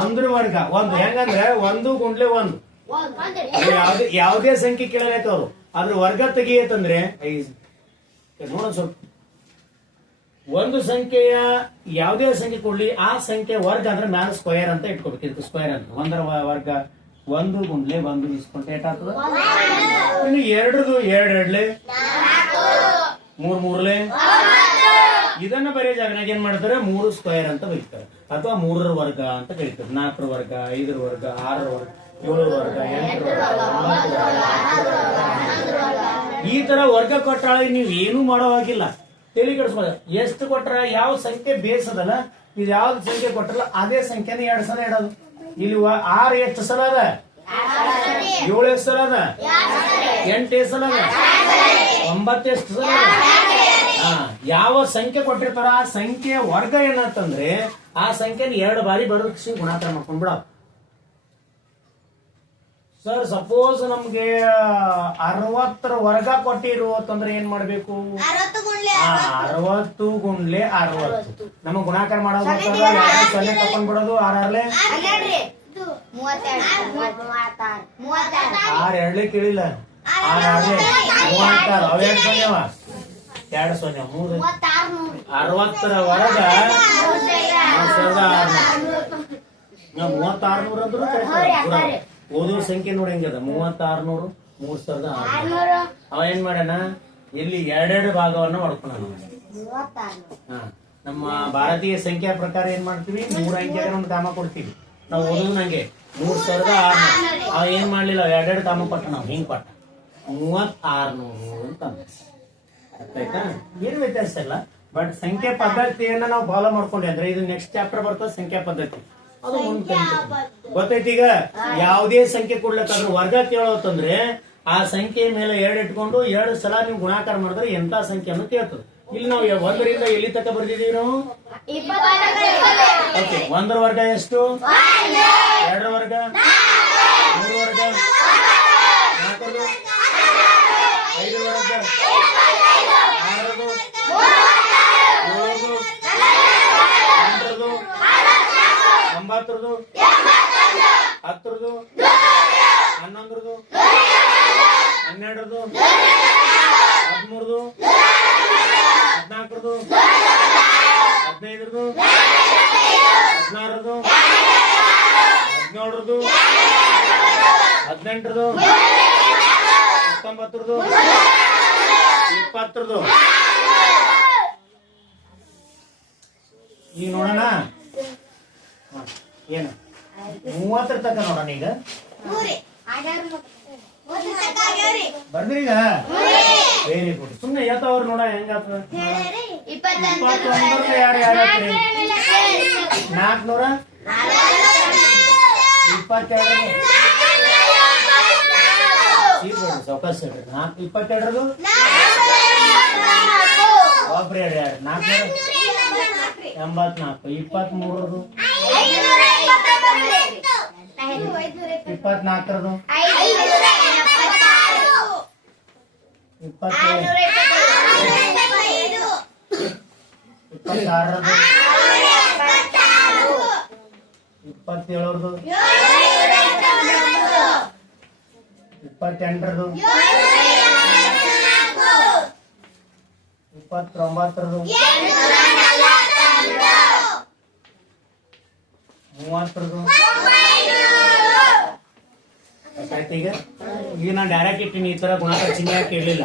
1ರ ವರ್ಗ 1 ಹೆಂಗಂದ್ರೆ 1 ಗುಂಡ್ಲೆ 1. ಯಾವುದೇ ಸಂಖ್ಯೆ ಕೇಳಲೈತೆ ಅವರು ಅದ್ರ ವರ್ಗ ತೆಗಿಯತ್ತಂದ್ರೆ ನೋಡ ಸ್ವಲ್ಪ. ಒಂದು ಸಂಖ್ಯೆಯ ಯಾವುದೇ ಸಂಖ್ಯೆ ಕೊಡ್ಲಿ, ಆ ಸಂಖ್ಯೆ ವರ್ಗ ಅಂದ್ರೆ ಮ್ಯಾಲ ಸ್ಕ್ವೇರ್ ಅಂತ ಇಟ್ಕೊಬೇಕು. ಸ್ಕ್ವೇರ್ ಅಂತ 1ರ ವರ್ಗ 1 ಗುಂಡ್ಲೆ 1 ಇಸ್ಕೊಂಡ್ರೆ ಏಟಾಗ್ತದ? ಇನ್ನು 2 2 3 3 ಇದನ್ನ ಬರೀ ಜಾಗನಾಗ ಏನ್ ಮಾಡ್ತಾರೆ? 3 ಸ್ಕ್ವೇರ್ ಅಂತ ಬರೀತಾರೆ, ಅಥವಾ 3ರ ವರ್ಗ ಅಂತ ಕರೀತಾರೆ. 4ರ ವರ್ಗ, 5ರ ವರ್ಗ, 6ರ ವರ್ಗ, 7ರ ವರ್ಗ, 8ರ ವರ್ಗ, 9ರ ವರ್ಗ. ಈ ತರ ವರ್ಗ ಕೊಟ್ಟಾಗ ನೀವ್ ಏನು ಮಾಡೋವಾಗಿಲ್ಲ, ತಲೆ ಕೆಡಿಸ್ಬೋದು. ಎಷ್ಟು ಕೊಟ್ರ ಯಾವ ಸಂಖ್ಯೆ ಬೇಸದಲ್ಲ, ಇದು ಯಾವ್ದು ಸಂಖ್ಯೆ ಕೊಟ್ರಲ್ಲ ಅದೇ ಸಂಖ್ಯೆನ 2 ಸಲ ಇಡೋದು. ಇಲ್ಲಿ 6 ಎಷ್ಟು ಸಲ ಅದ? 7 ಎಷ್ಟು ಸಲ ಅದ? 8 ಎಷ್ಟು ಸಲ ಅದ? 9 ಎಷ್ಟು ಸಲ ಅದ? ಯಾವ ಸಂಖ್ಯೆ ಕೊಟ್ಟಿರ್ತಾರ ಆ ಸಂಖ್ಯೆ ವರ್ಗ ಏನಂತಂದ್ರೆ ಆ ಸಂಖ್ಯೆನ 2 ಬಾರಿ ಬರೋದಕ್ಕೆ ಗುಣಾಕಾರ ಮಾಡ್ಕೊಂಡ್ಬಿಡ. ಸರ್ ಸಪೋಸ್ ನಮ್ಗೆ 60 ವರ್ಗ ಕೊಟ್ಟಿರು ಅಂತಂದ್ರೆ ಏನ್ ಮಾಡ್ಬೇಕು? 60 ಗುಂಡ್ಲೆ 60 ನಮಗ್ ಗುಣಾಕಾರ ಮಾಡೋದು ಸೊನ್ನೆ ತಕೊಂಡ್ ಬಿಡೋದು 6 2 ಕೇಳಿಲ್ಲ 6 36 ಅವ್ 2 ಸೊನ್ನೆವ 2 ಸೊನ್ನೆ 3 60 ವರ್ಗ 3600 ಅಂದ್ರು ಓದೋ ಸಂಖ್ಯೆ ನೋಡಿ ಹೆಂಗದ 3600 3600 ಅವ ಏನ್ ಮಾಡ್ಯಾನ ಇಲ್ಲಿ 2 ಭಾಗವನ್ನ ಮಾಡ್ಕೊಂಡ. ನಮ್ಮ ಭಾರತೀಯ ಸಂಖ್ಯಾ ಪ್ರಕಾರ ಏನ್ ಮಾಡ್ತೀವಿ 3 ಅಂಕಿಯಾಗ ಒಂದು ಕಾಮ ಕೊಡ್ತೀವಿ ನಾವು ಓದೋದು ನಂಗೆ 3600 ಅವ ಏನ್ ಮಾಡ್ಲಿಲ್ಲ 2 ಕಾಮ ಕೊಟ್ಟ ನಾವು ಹಿಂಗ್ ಕೊಟ್ಟ 3600 ಅಂತ ಆಯ್ತಾ. ಏನು ವ್ಯತ್ಯಾಸ ಇಲ್ಲ ಬಟ್ ಸಂಖ್ಯಾ ಪದ್ಧತಿಯನ್ನ ನಾವು ಫಾಲೋ ಮಾಡ್ಕೊಂಡ್ವಿ ಅಂದ್ರೆ ಇದು ನೆಕ್ಸ್ಟ್ ಚಾಪ್ಟರ್ ಬರ್ತದೆ ಸಂಖ್ಯಾ ಪದ್ಧತಿ ಅದು ಗೊತ್ತೈತಿ. ಈಗ ಯಾವುದೇ ಸಂಖ್ಯೆ ಕೊಡ್ಲಿಕ್ಕಾದ್ರೂ ವರ್ಗ ಕೇಳೋತಂದ್ರೆ ಆ ಸಂಖ್ಯೆ ಮೇಲೆ 2 ಇಟ್ಕೊಂಡು 2 ಸಲ ನೀವು ಗುಣಾಕಾರ ಮಾಡಿದ್ರೆ ಎಂತ ಸಂಖ್ಯೆ ಅನ್ನೋ ಕೇಳ್ತದೆ. ಇಲ್ಲಿ ನಾವು 1ರಿಂದ ಎಲ್ಲಿ ತಕ ಬರ್ದಿದೀವಿ ನಾವು? ಓಕೆ 1ರ ವರ್ಗ ಎಷ್ಟು? 2ರ ವರ್ಗ 3ರ ವರ್ಗ 4ರದು 5ರ ವರ್ಗ 6ರದು 7ರದು 8ರದು 9ರದು 10ರದು 11ರದು 12ರದು 13ರದು 14ರದು 15ರದು 16ರದು 17ರದು 18ರದು 19ರದು 20ರದು. ಈಗ ನೋಡೋಣ ಏನು 30 ತನಕ ನೋಡೋಣ. ಈಗ ಬರ್ದ್ರಿ ಈಗ ವೆರಿ ಗುಡ್. ಸುಮ್ಮನೆ ಹೇಳ್ತಾವ್ರು ನೋಡ ಹೆಂಗಾಗ್ತದ. 29 ಯಾರು 400 22 ಸಾವಕಾಶ 22ರದು ಒಬ್ರು 484 23ರದು 24ರದು 26ರದು 27ರದು 28ರದು 29ರದು 30ರದು. ಈಗ ನಾನು ಡೈರೆಕ್ಟ್ ಇಟ್ಟಿನಿ ಈ ತರ ಗುಣಾಕಾರ ಚಿಹ್ನೆ ಕೇಳಲಿಲ್ಲ.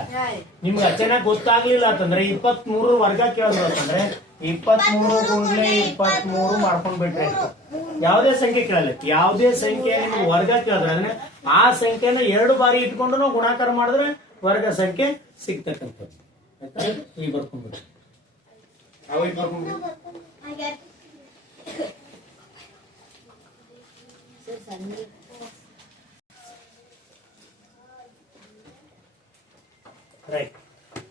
ನಿಮ್ಗೆ ಅಚಾನಕ್ ಗೊತ್ತಾಗ್ಲಿಲ್ಲ ಅಂತಂದ್ರೆ 23 ವರ್ಗ ಕೇಳಿದ್ರು ಅಂತಂದ್ರೆ 23 ಗುಂಡ್ಲೆ 23 ಮಾಡ್ಕೊಂಡ್ ಬಿಟ್ರೆ ಯಾವುದೇ ಸಂಖ್ಯೆ ಕೇಳಲ್ಲ. ಯಾವುದೇ ಸಂಖ್ಯೆ ನಿಮ್ಗೆ ವರ್ಗ ಕೇಳಿದ್ರೆ ಅಂದ್ರೆ ಆ ಸಂಖ್ಯೆನ 2 ಬಾರಿ ಇಟ್ಕೊಂಡು ನಾವು ಗುಣಾಕಾರ ಮಾಡಿದ್ರೆ ವರ್ಗ ಸಂಖ್ಯೆ ಸಿಗ್ತಕ್ಕಂಥದ್ದು. ಆಯ್ತಾ? ಈಗ ಬರ್ಕೊಂಡ್ಬಿಡ್ರಿ ಅವಾಗ ಬರ್ಕೊಂಡ್ಬಿಡ್ರಿ. ರೈಟ್.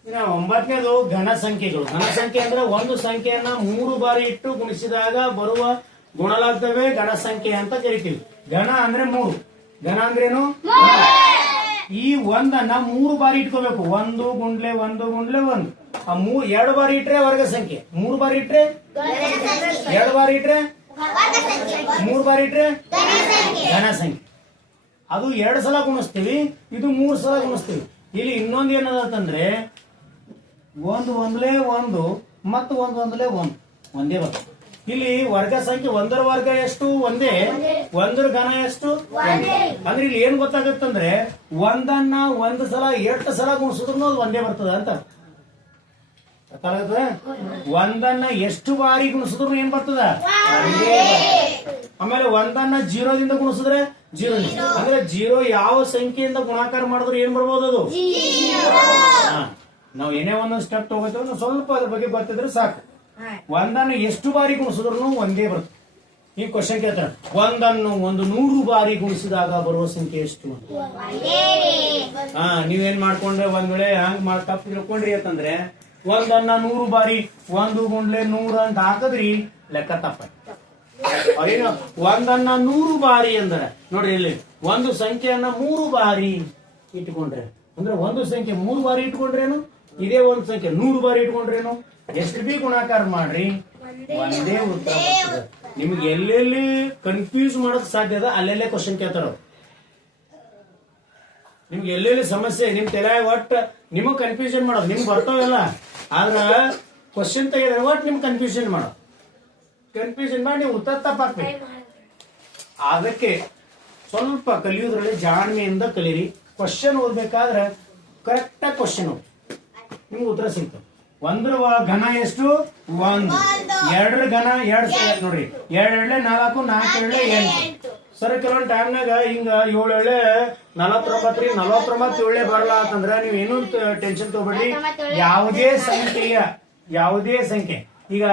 ಇನ್ನು 9ನೇದು ಘನ ಸಂಖ್ಯೆಗಳು. ಘನ ಸಂಖ್ಯೆ ಅಂದ್ರೆ ಒಂದು ಸಂಖ್ಯೆಯನ್ನ 3 ಬಾರಿ ಇಟ್ಟು ಗುಣಿಸಿದಾಗ ಬರುವ ಗುಣಲಬ್ಧವೇ ಘನ ಸಂಖ್ಯೆ ಅಂತ ಕರಿತೀವಿ. ಘನ ಅಂದ್ರೆ 3. ಘನ ಅಂದ್ರೇನು? ಈ ಒಂದನ್ನ 3 ಬಾರಿ ಇಟ್ಕೋಬೇಕು. 1 ಗುಂಡ್ಲೆ 1 ಗುಂಡ್ಲೆ 1. 2 ಬಾರಿ ಇಟ್ರೆ ವರ್ಗ ಸಂಖ್ಯೆ, 3 ಬಾರಿ ಇಟ್ರೆ 2 ಬಾರಿ ಇಟ್ರೆ 3 ಬಾರಿ ಇಟ್ರೆ ಘನ ಸಂಖ್ಯೆ. ಅದು 2 ಸಲ ಗುಣಿಸ್ತೀವಿ, ಇದು 3 ಸಲ ಗುಣಿಸ್ತೀವಿ. ಇಲ್ಲಿ ಇನ್ನೊಂದು ಏನದಂತಂದ್ರೆ 1 ಒಂದ್ಲೆ 1 ಮತ್ತು 1 ಒಂದ್ಲೆ 1 ಒಂದೇ ಬರ್ತದೆ. ಇಲ್ಲಿ ವರ್ಗ ಸಂಖ್ಯೆ 1ರ ವರ್ಗ ಎಷ್ಟು? ಒಂದೇ. 1ರ ಘನ ಎಷ್ಟು? ಅಂದ್ರೆ ಇಲ್ಲಿ ಏನ್ ಗೊತ್ತಾಗತ್ತಂದ್ರೆ ಒಂದನ್ನ 1 ಸಲ 8 ಸಲ ಗುಣಿಸಿದ್ರು ಅದು ಒಂದೇ ಬರ್ತದ ಅಂತ. ಒಂದನ್ನ ಎಷ್ಟು ಬಾರಿ ಗುಣಿಸಿದ್ರು ಏನ್ ಬರ್ತದ? ಆಮೇಲೆ ಒಂದನ್ನ 0ದಿಂದ ಗುಣಿಸಿದ್ರೆ 0 ಅಂದ್ರೆ 0 ಯಾವ ಸಂಖ್ಯೆಯಿಂದ ಗುಣಾಕಾರ ಮಾಡಿದ್ರು ಏನ್ ಬರ್ಬೋದು ಅದು? ನಾವು ಏನೇ ಒಂದೊಂದು ಸ್ಟೆಪ್ ತಗೋತೀವಿ, ನಾವು ಸ್ವಲ್ಪ ಅದ್ರ ಬಗ್ಗೆ ಗೊತ್ತಿದ್ರೆ ಸಾಕು. ಒಂದನ್ನು ಎಷ್ಟು ಬಾರಿ ಗುಣಿಸಿದ್ರು ಒಂದೇ ಬರುತ್ತೆ. ಈ ಕ್ವಶನ್ ಕೇಳ್ತಾರೆ, ಒಂದನ್ನು 100 ಬಾರಿ ಗುಣಿಸಿದಾಗ ಬರುವ ಸಂಖ್ಯೆ ಎಷ್ಟು? ನೀವೇನ್ ಮಾಡ್ಕೊಂಡ್ರೆ ಒಂದ್ ವೇಳೆ ಹಂಗ್ ತಪ್ಪು ತಿಳ್ಕೊಂಡ್ರಿ ಅಂತಂದ್ರೆ ಒಂದನ್ನ 100 ಬಾರಿ 1 ಗುಂಡ್ಲೆ 100 ಅಂತ ಹಾಕದ್ರಿ ಲೆಕ್ಕ ತಪ್ಪ. ಒಂದನ್ನ 100 ಬಾರಿ ಅಂದ್ರೆ ನೋಡ್ರಿ ಇಲ್ಲಿ ಒಂದು ಸಂಖ್ಯೆಯನ್ನ 3 ಬಾರಿ ಇಟ್ಕೊಂಡ್ರೆ ಅಂದ್ರೆ ಒಂದು ಸಂಖ್ಯೆ 3 ಬಾರಿ ಇಟ್ಕೊಂಡ್ರೇನು, ಇದೇ ಒಂದು ಸಂಖ್ಯೆ 100 ಬಾರಿ ಇಟ್ಕೊಂಡ್ರೇನು, ಎಷ್ಟು ಬಿ ಗುಣಾಕಾರ ಮಾಡ್ರಿ ಒಂದೇ ಉತ್ತರ ಬರ್ತದೆ. ನಿಮ್ಗೆ ಎಲ್ಲೆಲ್ಲಿ ಕನ್ಫ್ಯೂಸ್ ಮಾಡೋಕ್ ಸಾಧ್ಯ ಅದ ಅಲ್ಲೆಲ್ಲೇ ಕ್ವಶನ್ ಕೇಳ್ತಾರ. ನಿಮ್ಗೆ ಎಲ್ಲೆಲ್ಲಿ ಸಮಸ್ಯೆ ನಿಮ್ ತಲೆ ಒಟ್ಟು ನಿಮಗ್ ಕನ್ಫ್ಯೂಷನ್ ಮಾಡೋದು ನಿಮ್ಗೆ ಬರ್ತಾವೆಲ್ಲ, ಆದ್ರ ಕ್ವಶನ್ ತೆಗೆದ್ರೆ ಒಟ್ಟು ನಿಮ್ಗೆ ಕನ್ಫ್ಯೂಷನ್ ಮಾಡೋದು. ಕನ್ಫ್ಯೂಷನ್ ಮಾಡಿ ನೀವು ಉತ್ತರ ತಪ್ಪಾಕ್ಬೇಕು. ಅದಕ್ಕೆ ಸ್ವಲ್ಪ ಕಲಿಯೋದ್ರಲ್ಲಿ ಜಾಣ್ಮೆಯಿಂದ ಕಲೀರಿ. ಕ್ವಶನ್ ಓದ್ಬೇಕಾದ್ರೆ ಕರೆಕ್ಟ್ ಆಗಿ ಕ್ವಶನ್ ಓದಿ, ನಿಮ್ಗೆ ಉತ್ತರ ಸಿಗ್ತದೆ. ಒಂದ್ರ ಘನ ಎಷ್ಟು 1, ಎರಡರ ಘನ 2 ನೋಡ್ರಿ, 2 ಎಳ್ಳೆ 4, 4 ಎಳ್ಳೆ 8. ಸರ್ ಕೆಲವೊಂದು ಟೈಮ್ನಾಗ ಹಿಂಗ 7 ಎಳ್ಳೆ 49 ರೀ, 49 7 ಬರಲ್ಲ ಅಂತಂದ್ರ ನೀವ್ ಏನು ಟೆನ್ಷನ್ ತಗೋಬೇಡ್ರಿ. ಯಾವುದೇ ಸಂಖ್ಯೆ ಈಗ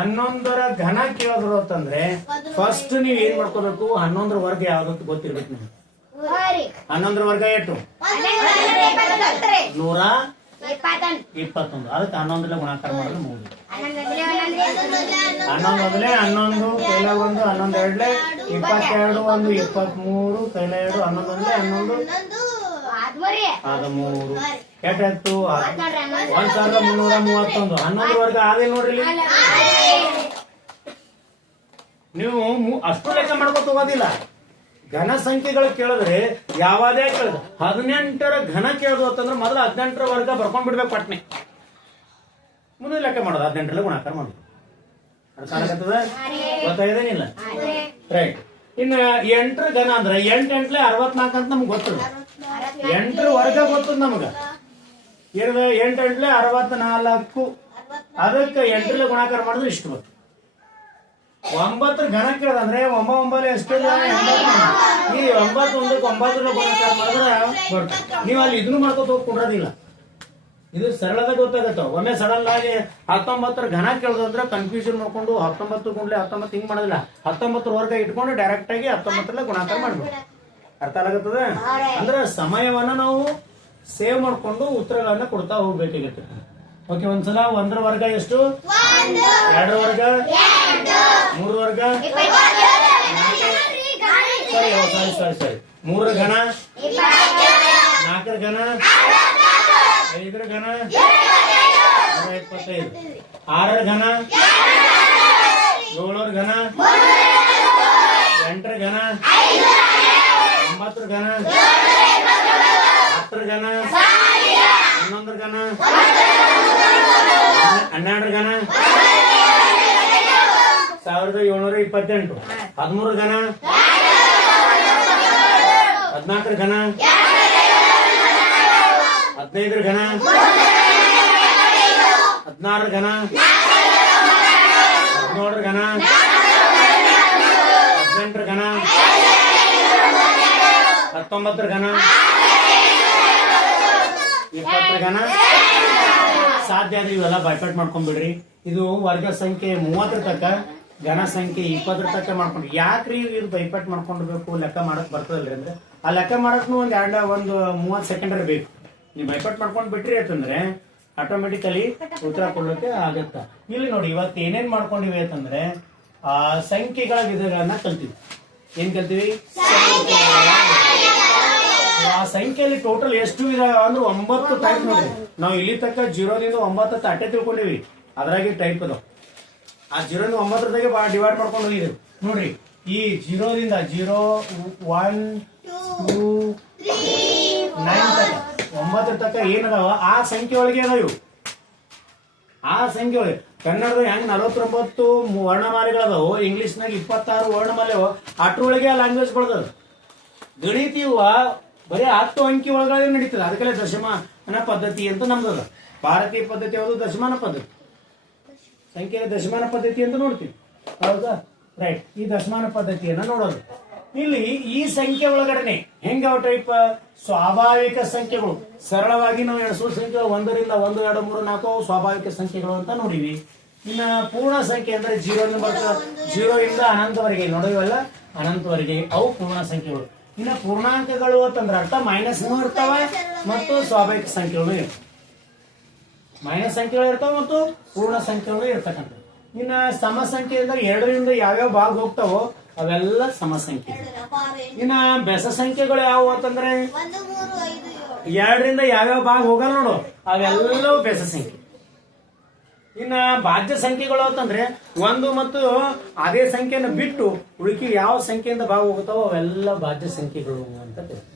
11ರ ಘನ ಕೇಳಿದ್ರು ಅಂತಂದ್ರೆ ಫಸ್ಟ್ ನೀವ್ ಏನ್ ಮಾಡ್ಕೋಬೇಕು, 11ರ ವರ್ಗ ಯಾವ್ದು ಗೊತ್ತಿರ್ಬೇಕು ನಿಮ್ಗೆ. 11ರ ವರ್ಗ ಎಷ್ಟು 121. ಅದಕ್ಕೆ 11 ಗುಣಾಕಾರ ಮಾಡೋದು 3. 11 ಮೊದಲೇ 11 ಕೈಲ 1 11 ಎರಡ್ಲೆ 22 1 23 ಕೈಲ 2 11 ಒಂದ್ಲೆ 11 ಅದು 3 ಎಷ್ಟಾಯ್ತು 1331. 11 ವರ್ಗ ಆದೇ ನೋಡ್ರಿ. ನೀವು ಅಷ್ಟು ಲೆಕ್ಕ ಮಾಡ್ಕೊತ ಹೋಗೋದಿಲ್ಲ. ಘನ ಸಂಖ್ಯೆಗಳು ಕೇಳಿದ್ರೆ ಯಾವಾದೇ ಕೇಳಿದ್ರೆ 18ರ ಘನ ಕೇಳಿದ್ರು ಅಂತಂದ್ರೆ ಮೊದಲು 18ರ ವರ್ಗ ಬರ್ಕೊಂಡ್ ಬಿಡ್ಬೇಕು ಪಟ್ನೆ, ಮುಂದೆ ಲೆಕ್ಕ ಮಾಡೋದು 18ರಲ್ಲಿ ಗುಣಾಕಾರ ಮಾಡೋದು. ಗೊತ್ತಾಗಿದೇನಿಲ್ಲ ರೈಟ್. ಇನ್ನು 8ರ ಘನ ಅಂದ್ರೆ 8 8 64 ಅಂತ ನಮ್ಗೆ ಗೊತ್ತದ. 8ರ ವರ್ಗ ಗೊತ್ತದ ನಮ್ಗ. 8 8 64. ಅದಕ್ಕೆ 8ರಲ್ಲಿ ಗುಣಾಕಾರ ಮಾಡಿದ್ರೆ ಇಷ್ಟು ಗೊತ್ತು. 9ರ ಘನ ಕೇಳದಂದ್ರೆ 9 ಎಷ್ಟು, ಈ 9 9ರಲ್ಲಿ ಗುಣಾಕಾರ ಮಾಡಿದ್ರೆ ಬರ್ತದೆ. ನೀವು ಅಲ್ಲಿ ಇದನ್ನು ಮಾಡ್ಕೊತ ಹೋಗ್ಕೊಂಡ್ರದಿಲ್ಲ, ಇದು ಸರಳದ ಗೊತ್ತಾಗತ್ತ. ಒಮ್ಮೆ ಸಡನ್ ಆಗಿ 19ರ ಘನ ಕೇಳೋದಂದ್ರೆ ಕನ್ಫ್ಯೂಷನ್ ಮಾಡ್ಕೊಂಡು 19 ಗುಂಡ್ಲೆ 19 ಹಿಂಗ್ ಮಾಡೋದಿಲ್ಲ, 19ರ ವರ್ಗ ಇಟ್ಕೊಂಡು ಡೈರೆಕ್ಟ್ ಆಗಿ 19ರಲ್ಲಿ ಗುಣಾಕಾರ ಮಾಡ್ಬೇಕು. ಅರ್ಥ ಆಗತ್ತದ? ಅಂದ್ರೆ ಸಮಯವನ್ನ ನಾವು ಸೇವ್ ಮಾಡ್ಕೊಂಡು ಉತ್ತರಗಳನ್ನ ಕೊಡ್ತಾ ಹೋಗ್ಬೇಕಾಗತ್ತೆ. ಓಕೆ, ಒಂದ್ಸಲ 1ರ ವರ್ಗ ಎಷ್ಟು, 2ರ ವರ್ಗ, 3ರ ವರ್ಗ, ಸರಿ 3ರ ಘನ, 4ರ ಘನ, 5ರ ಘನ 125, 6ರ ಘನ, 7ರ ಘನ, 8ರ ಘನ, 9ರ ಘನ, 10ರ ಘನ, 11ರ ಘನ, 12ರ ಘನ, 1728, 13ರ ಘನ, 14ರ ಘನ, 15ರ ಘನ, 16ರ ಘನ, 17ರ ಘನ, 18ರ ಘನ, 19ರ ಘನ, 20ರ ಘನ. ಸಾಧ್ಯ ಆದ್ರೆ ಇವೆಲ್ಲ ಬೈಪಾಟ್ ಮಾಡ್ಕೊಂಡ್ಬಿಡ್ರಿ. ಇದು ವರ್ಗ ಸಂಖ್ಯೆ 30ರ ತಕ್ಕ, ಘನ ಸಂಖ್ಯೆ 20ರ ತಕ್ಕ ಮಾಡ್ಕೊಂಡ್ರಿ. ಯಾಕ್ರಿ ಇದು ಬೈಪಾಟ್ ಮಾಡ್ಕೊಂಡ್ಬೇಕು, ಲೆಕ್ಕ ಮಾಡಕ್ ಬರ್ತದಲ್ರಿ ಅಂದ್ರೆ ಆ ಲೆಕ್ಕ ಮಾಡಕ್ನು ಒಂದ್ 30 ಸೆಕೆಂಡ್ ಬೇಕು. ನೀವು ಬೈಪಾಟ್ ಮಾಡ್ಕೊಂಡ್ ಬಿಟ್ರಿ ಅಂತಂದ್ರೆ ಆಟೋಮೆಟಿಕಲಿ ಉತ್ತರ ಕೊಡ್ಲಿಕ್ಕೆ ಆಗತ್ತ. ಇಲ್ಲಿ ನೋಡಿ, ಇವತ್ತು ಏನೇನ್ ಮಾಡ್ಕೊಂಡಿವಿ ಅಂತಂದ್ರೆ ಸಂಖ್ಯೆಗಳ ವಿಧಗಳನ್ನ ಕಲ್ತೀವಿ. ಏನ್ ಕಲ್ತೀವಿ? ಆ ಸಂಖ್ಯೆಯಲ್ಲಿ ಟೋಟಲ್ ಎಷ್ಟು ವಿಧ ಅಂದ್ರೆ 9 ಟೈಪ್ ನೋಡಿ. ನಾವು ಇಲ್ಲಿ ತಕ್ಕ 0ದಿಂದ 9 ಅಟ್ಟೆ ತಿಳ್ಕೊಂಡಿವಿ, ಅದ್ರಾಗಿ ಟೈಪ್ ಅದಾವ. ಆ 0ರಿಂದ 9 ಡಿವೈಡ್ ಮಾಡ್ಕೊಂಡು ಹೋಗಿದ್ದೇವೆ ನೋಡ್ರಿ. ಈ 0ದಿಂದ 0 1 2 9 9 ತಕ್ಕ ಏನದಾವ ಆ ಸಂಖ್ಯೆ ಒಳಗೆ ಅದಾವ ಇವು. ಆ ಸಂಖ್ಯೆ ಒಳಗೆ ಕನ್ನಡದ ಹೆಂಗ್ 49 ವರ್ಣಮಾಲೆಗಳದಾವು, ಇಂಗ್ಲಿಷ್ನಾಗ 26 ವರ್ಣಮಾಲೆ ಅಟ್ರೊಳಗೆ ಆ ಲ್ಯಾಂಗ್ವೇಜ್ ಬಳದದ. ಗಣಿತೀವ ಬರೀ 10 ಅಂಕಿ ಒಳಗಡೆ ನಡೀತದೆ. ಅದಕ್ಕೆಲ್ಲ ದಶಮಾನ ಪದ್ಧತಿ ಅಂತ ನಮ್ದದ. ಭಾರತೀಯ ಪದ್ಧತಿ ಯಾವುದು? ದಶಮಾನ ಪದ್ಧತಿ. ಸಂಖ್ಯೆ ದಶಮಾನ ಪದ್ಧತಿ ಅಂತ ನೋಡ್ತೀವಿ, ಹೌದಾ? ರೈಟ್. ಈ ದಶಮಾನ ಪದ್ಧತಿಯನ್ನ ನೋಡೋದು. ಇಲ್ಲಿ ಈ ಸಂಖ್ಯೆ ಒಳಗಡೆ ಹೆಂಗ ಟೈಪ್ ಸ್ವಾಭಾವಿಕ ಸಂಖ್ಯೆಗಳು, ಸರಳವಾಗಿ ನಾವು ಎಣಿಸುವ ಸಂಖ್ಯೆ 1ರಿಂದ 1 2 3 4 ಸ್ವಾಭಾವಿಕ ಸಂಖ್ಯೆಗಳು ಅಂತ ನೋಡಿವಿ. ಇನ್ನ ಪೂರ್ಣ ಸಂಖ್ಯೆ ಅಂದ್ರೆ 0ರಿಂದ ಅನಂತವರೆಗೆ ನೋಡಿವಲ್ಲ, ಅನಂತವರೆಗೆ ಅವು ಪೂರ್ಣ ಸಂಖ್ಯೆಗಳು. ಇನ್ನ ಪೂರ್ಣಾಂಕಗಳು ಅಂತಂದ್ರೆ ಅರ್ಥ ಮೈನಸ್ ಇರ್ತಾವ ಮತ್ತು ಸ್ವಾಭಾವಿಕ ಸಂಖ್ಯೆಗಳು ಇರ್ತಾವ. ಮೈನಸ್ ಸಂಖ್ಯೆಗಳು ಇರ್ತಾವ ಮತ್ತು ಪೂರ್ಣ ಸಂಖ್ಯೆಗಳು ಇರ್ತಕ್ಕಂಥ. ಇನ್ನ ಸಮ ಸಂಖ್ಯೆ ಅಂದ್ರೆ 2ರಿಂದ ಯಾವ್ಯಾವ ಭಾಗ ಹೋಗ್ತಾವೋ ಅವೆಲ್ಲ ಸಮ ಸಂಖ್ಯೆ. ಇನ್ನ ಬೆಸ ಸಂಖ್ಯೆಗಳು ಯಾವುವು ಅಂತಂದ್ರೆ 2ರಿಂದ ಯಾವ್ಯಾವ ಭಾಗ ಹೋಗಲ್ಲ ನೋಡು, ಅವೆಲ್ಲವೂ ಬೆಸ ಸಂಖ್ಯೆ. ಇನ್ನ ಭಾಜ್ಯ ಸಂಖ್ಯೆಗಳು ಅಂತಂದ್ರೆ 1 ಮತ್ತು ಅದೇ ಸಂಖ್ಯೆಯನ್ನು ಬಿಟ್ಟು ಉಳಿಕೆ ಯಾವ ಸಂಖ್ಯೆಯಿಂದ ಭಾಗ ಹೋಗುತ್ತಾವೋ ಅವೆಲ್ಲ ಭಾಜ್ಯ ಸಂಖ್ಯೆಗಳು ಅಂತ ಹೇಳ್ತಾರೆ.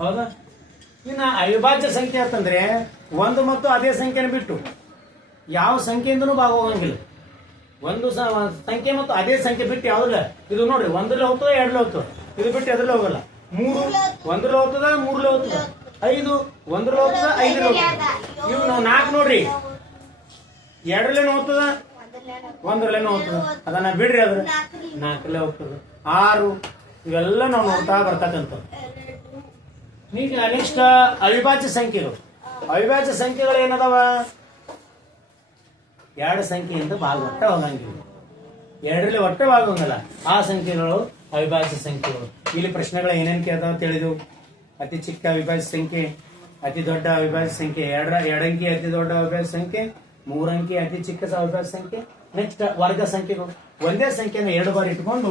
ಹೌದಾ? ಇನ್ನ ಅವಿಭಾಜ್ಯ ಸಂಖ್ಯೆ ಅಂತಂದ್ರೆ 1 ಮತ್ತು ಅದೇ ಸಂಖ್ಯೆಯನ್ನು ಬಿಟ್ಟು ಯಾವ ಸಂಖ್ಯೆಯಿಂದನೂ ಭಾಗ ಹೋಗಂಗಿಲ್ಲ. ಒಂದು ಸಂಖ್ಯೆ ಮತ್ತು ಅದೇ ಸಂಖ್ಯೆ ಬಿಟ್ಟು ಯಾವ್ದಿಲ್ಲ. ಇದು ನೋಡ್ರಿ 1ರಲ್ಲಿ ಹೋಗ್ತದ 2ರಲ್ಲಿ ಹೋಗ್ತದ, ಇದು ಬಿಟ್ಟು ಎದ್ರಲ್ಲಿ ಹೋಗಲ್ಲ. 3 1ರಲ್ಲಿ ಹೋಗ್ತದ 3ರಲ್ಲಿ ಹೋಗ್ತದ, 5 1ರಲ್ಲಿ ಹೋಗ್ತದ 5ರಲ್ಲಿ ಹೋಗ್ತದ. ಇವು ನಾವು 4 ನೋಡ್ರಿ 2ರಲ್ಲೇನು ಹೋಗ್ತದ 1ರಲ್ಲೇನು ಹೋಗ್ತದ, ಅದನ್ನ ಬಿಡ್ರಿ, ಅದ್ರ 4ರಲ್ಲೇ ಹೋಗ್ತದ. 6 ಇವೆಲ್ಲ ನಾವು ನೋಡ್ತಾ ಬರ್ತಕ್ಕಂಥ. ಈಗ ನೆಕ್ಸ್ಟ್ ಅವಿಭಾಜ್ಯ ಸಂಖ್ಯೆಗಳು. ಅವಿಭಾಜ್ಯ ಸಂಖ್ಯೆಗಳು ಏನದಾವ? 2 ಸಂಖ್ಯೆಯಿಂದ ಭಾಗ ಒಟ್ಟ ಹೋಗಂಗಿಲ್ಲ, 2ರಲ್ಲಿ ಒಟ್ಟ ಭಾಗ ಹೋಗಲ್ಲ. ಆ ಸಂಖ್ಯೆಗಳು ಅವಿಭಾಜ್ಯ ಸಂಖ್ಯೆಗಳು. ಇಲ್ಲಿ ಪ್ರಶ್ನೆಗಳು ಏನೇನು ಕೇಳ್ತಾವ ತಿಳಿದು, ಅತಿ ಚಿಕ್ಕ ಅವಿಭಾಜ್ಯ ಸಂಖ್ಯೆ, ಅತಿ ದೊಡ್ಡ ಅವಿಭಾಜ್ಯ ಸಂಖ್ಯೆ, 2 ಅಂಕಿ ಅತಿ ದೊಡ್ಡ ಅವಿಭಾಜ್ಯ ಸಂಖ್ಯೆ, 3 ಅಂಕಿ ಅತಿ ಚಿಕ್ಕ ಅವಿಭಾಜ್ಯ ಸಂಖ್ಯೆ. ನೆಕ್ಸ್ಟ್ ವರ್ಗ ಸಂಖ್ಯೆಗಳು. ಒಂದೇ ಸಂಖ್ಯೆನ 2 ಬಾರಿ ಇಟ್ಕೊಂಡು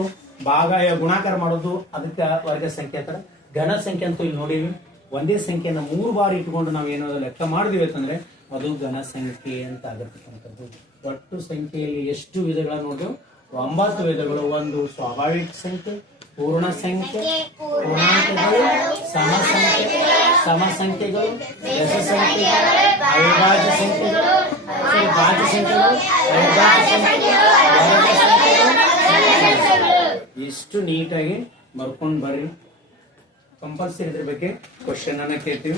ಭಾಗ ಗುಣಾಕಾರ ಮಾಡೋದು, ಅದಕ್ಕೆ ವರ್ಗ ಸಂಖ್ಯೆ ಅಂತಾರೆ. ಘನ ಸಂಖ್ಯೆ ಅಂತೂ ಇಲ್ಲಿ ನೋಡಿವಿ. ಒಂದೇ ಸಂಖ್ಯೆನ 3 ಬಾರಿ ಇಟ್ಕೊಂಡು ನಾವು ಏನಾದ್ರು ಲೆಕ್ಕ ಮಾಡಿದ್ವಿ ಅಂತಂದ್ರೆ ಅದು ಘನ ಸಂಖ್ಯೆ ಅಂತ ಆಗಿರ್ತಕ್ಕಂಥದ್ದು. ಒಟ್ಟು ಸಂಖ್ಯೆಯಲ್ಲಿ ಎಷ್ಟು ವಿಧಗಳ ನೋಡಿದೆವು? 9 ವಿಧಗಳು. 1 ಸ್ವಾಭಾವಿಕ ಸಂಖ್ಯೆ, ಪೂರ್ಣ ಸಂಖ್ಯೆ, ಪೂರ್ಣಾಂಕಗಳು, ಸಮ ಸಂಖ್ಯೆಗಳು, ಬೆಸ ಸಂಖ್ಯೆಗಳು, ಅವಿಭಾಜ್ಯ ಸಂಖ್ಯೆಗಳು, ಭಾಜ್ಯ ಸಂಖ್ಯೆಗಳು, ಅವಿಭಾಜ್ಯ ಸಂಖ್ಯೆಗಳು, ಇಷ್ಟು ನೀಟಾಗಿ ಬರ್ಕೊಂಡು ಬರ್ರಿ. ಕಂಪಲ್ಸರಿ ಇದ್ರ ಬಗ್ಗೆ ಕ್ವಶನ್ ಅನ್ನ ಕೇಳ್ತೀವಿ.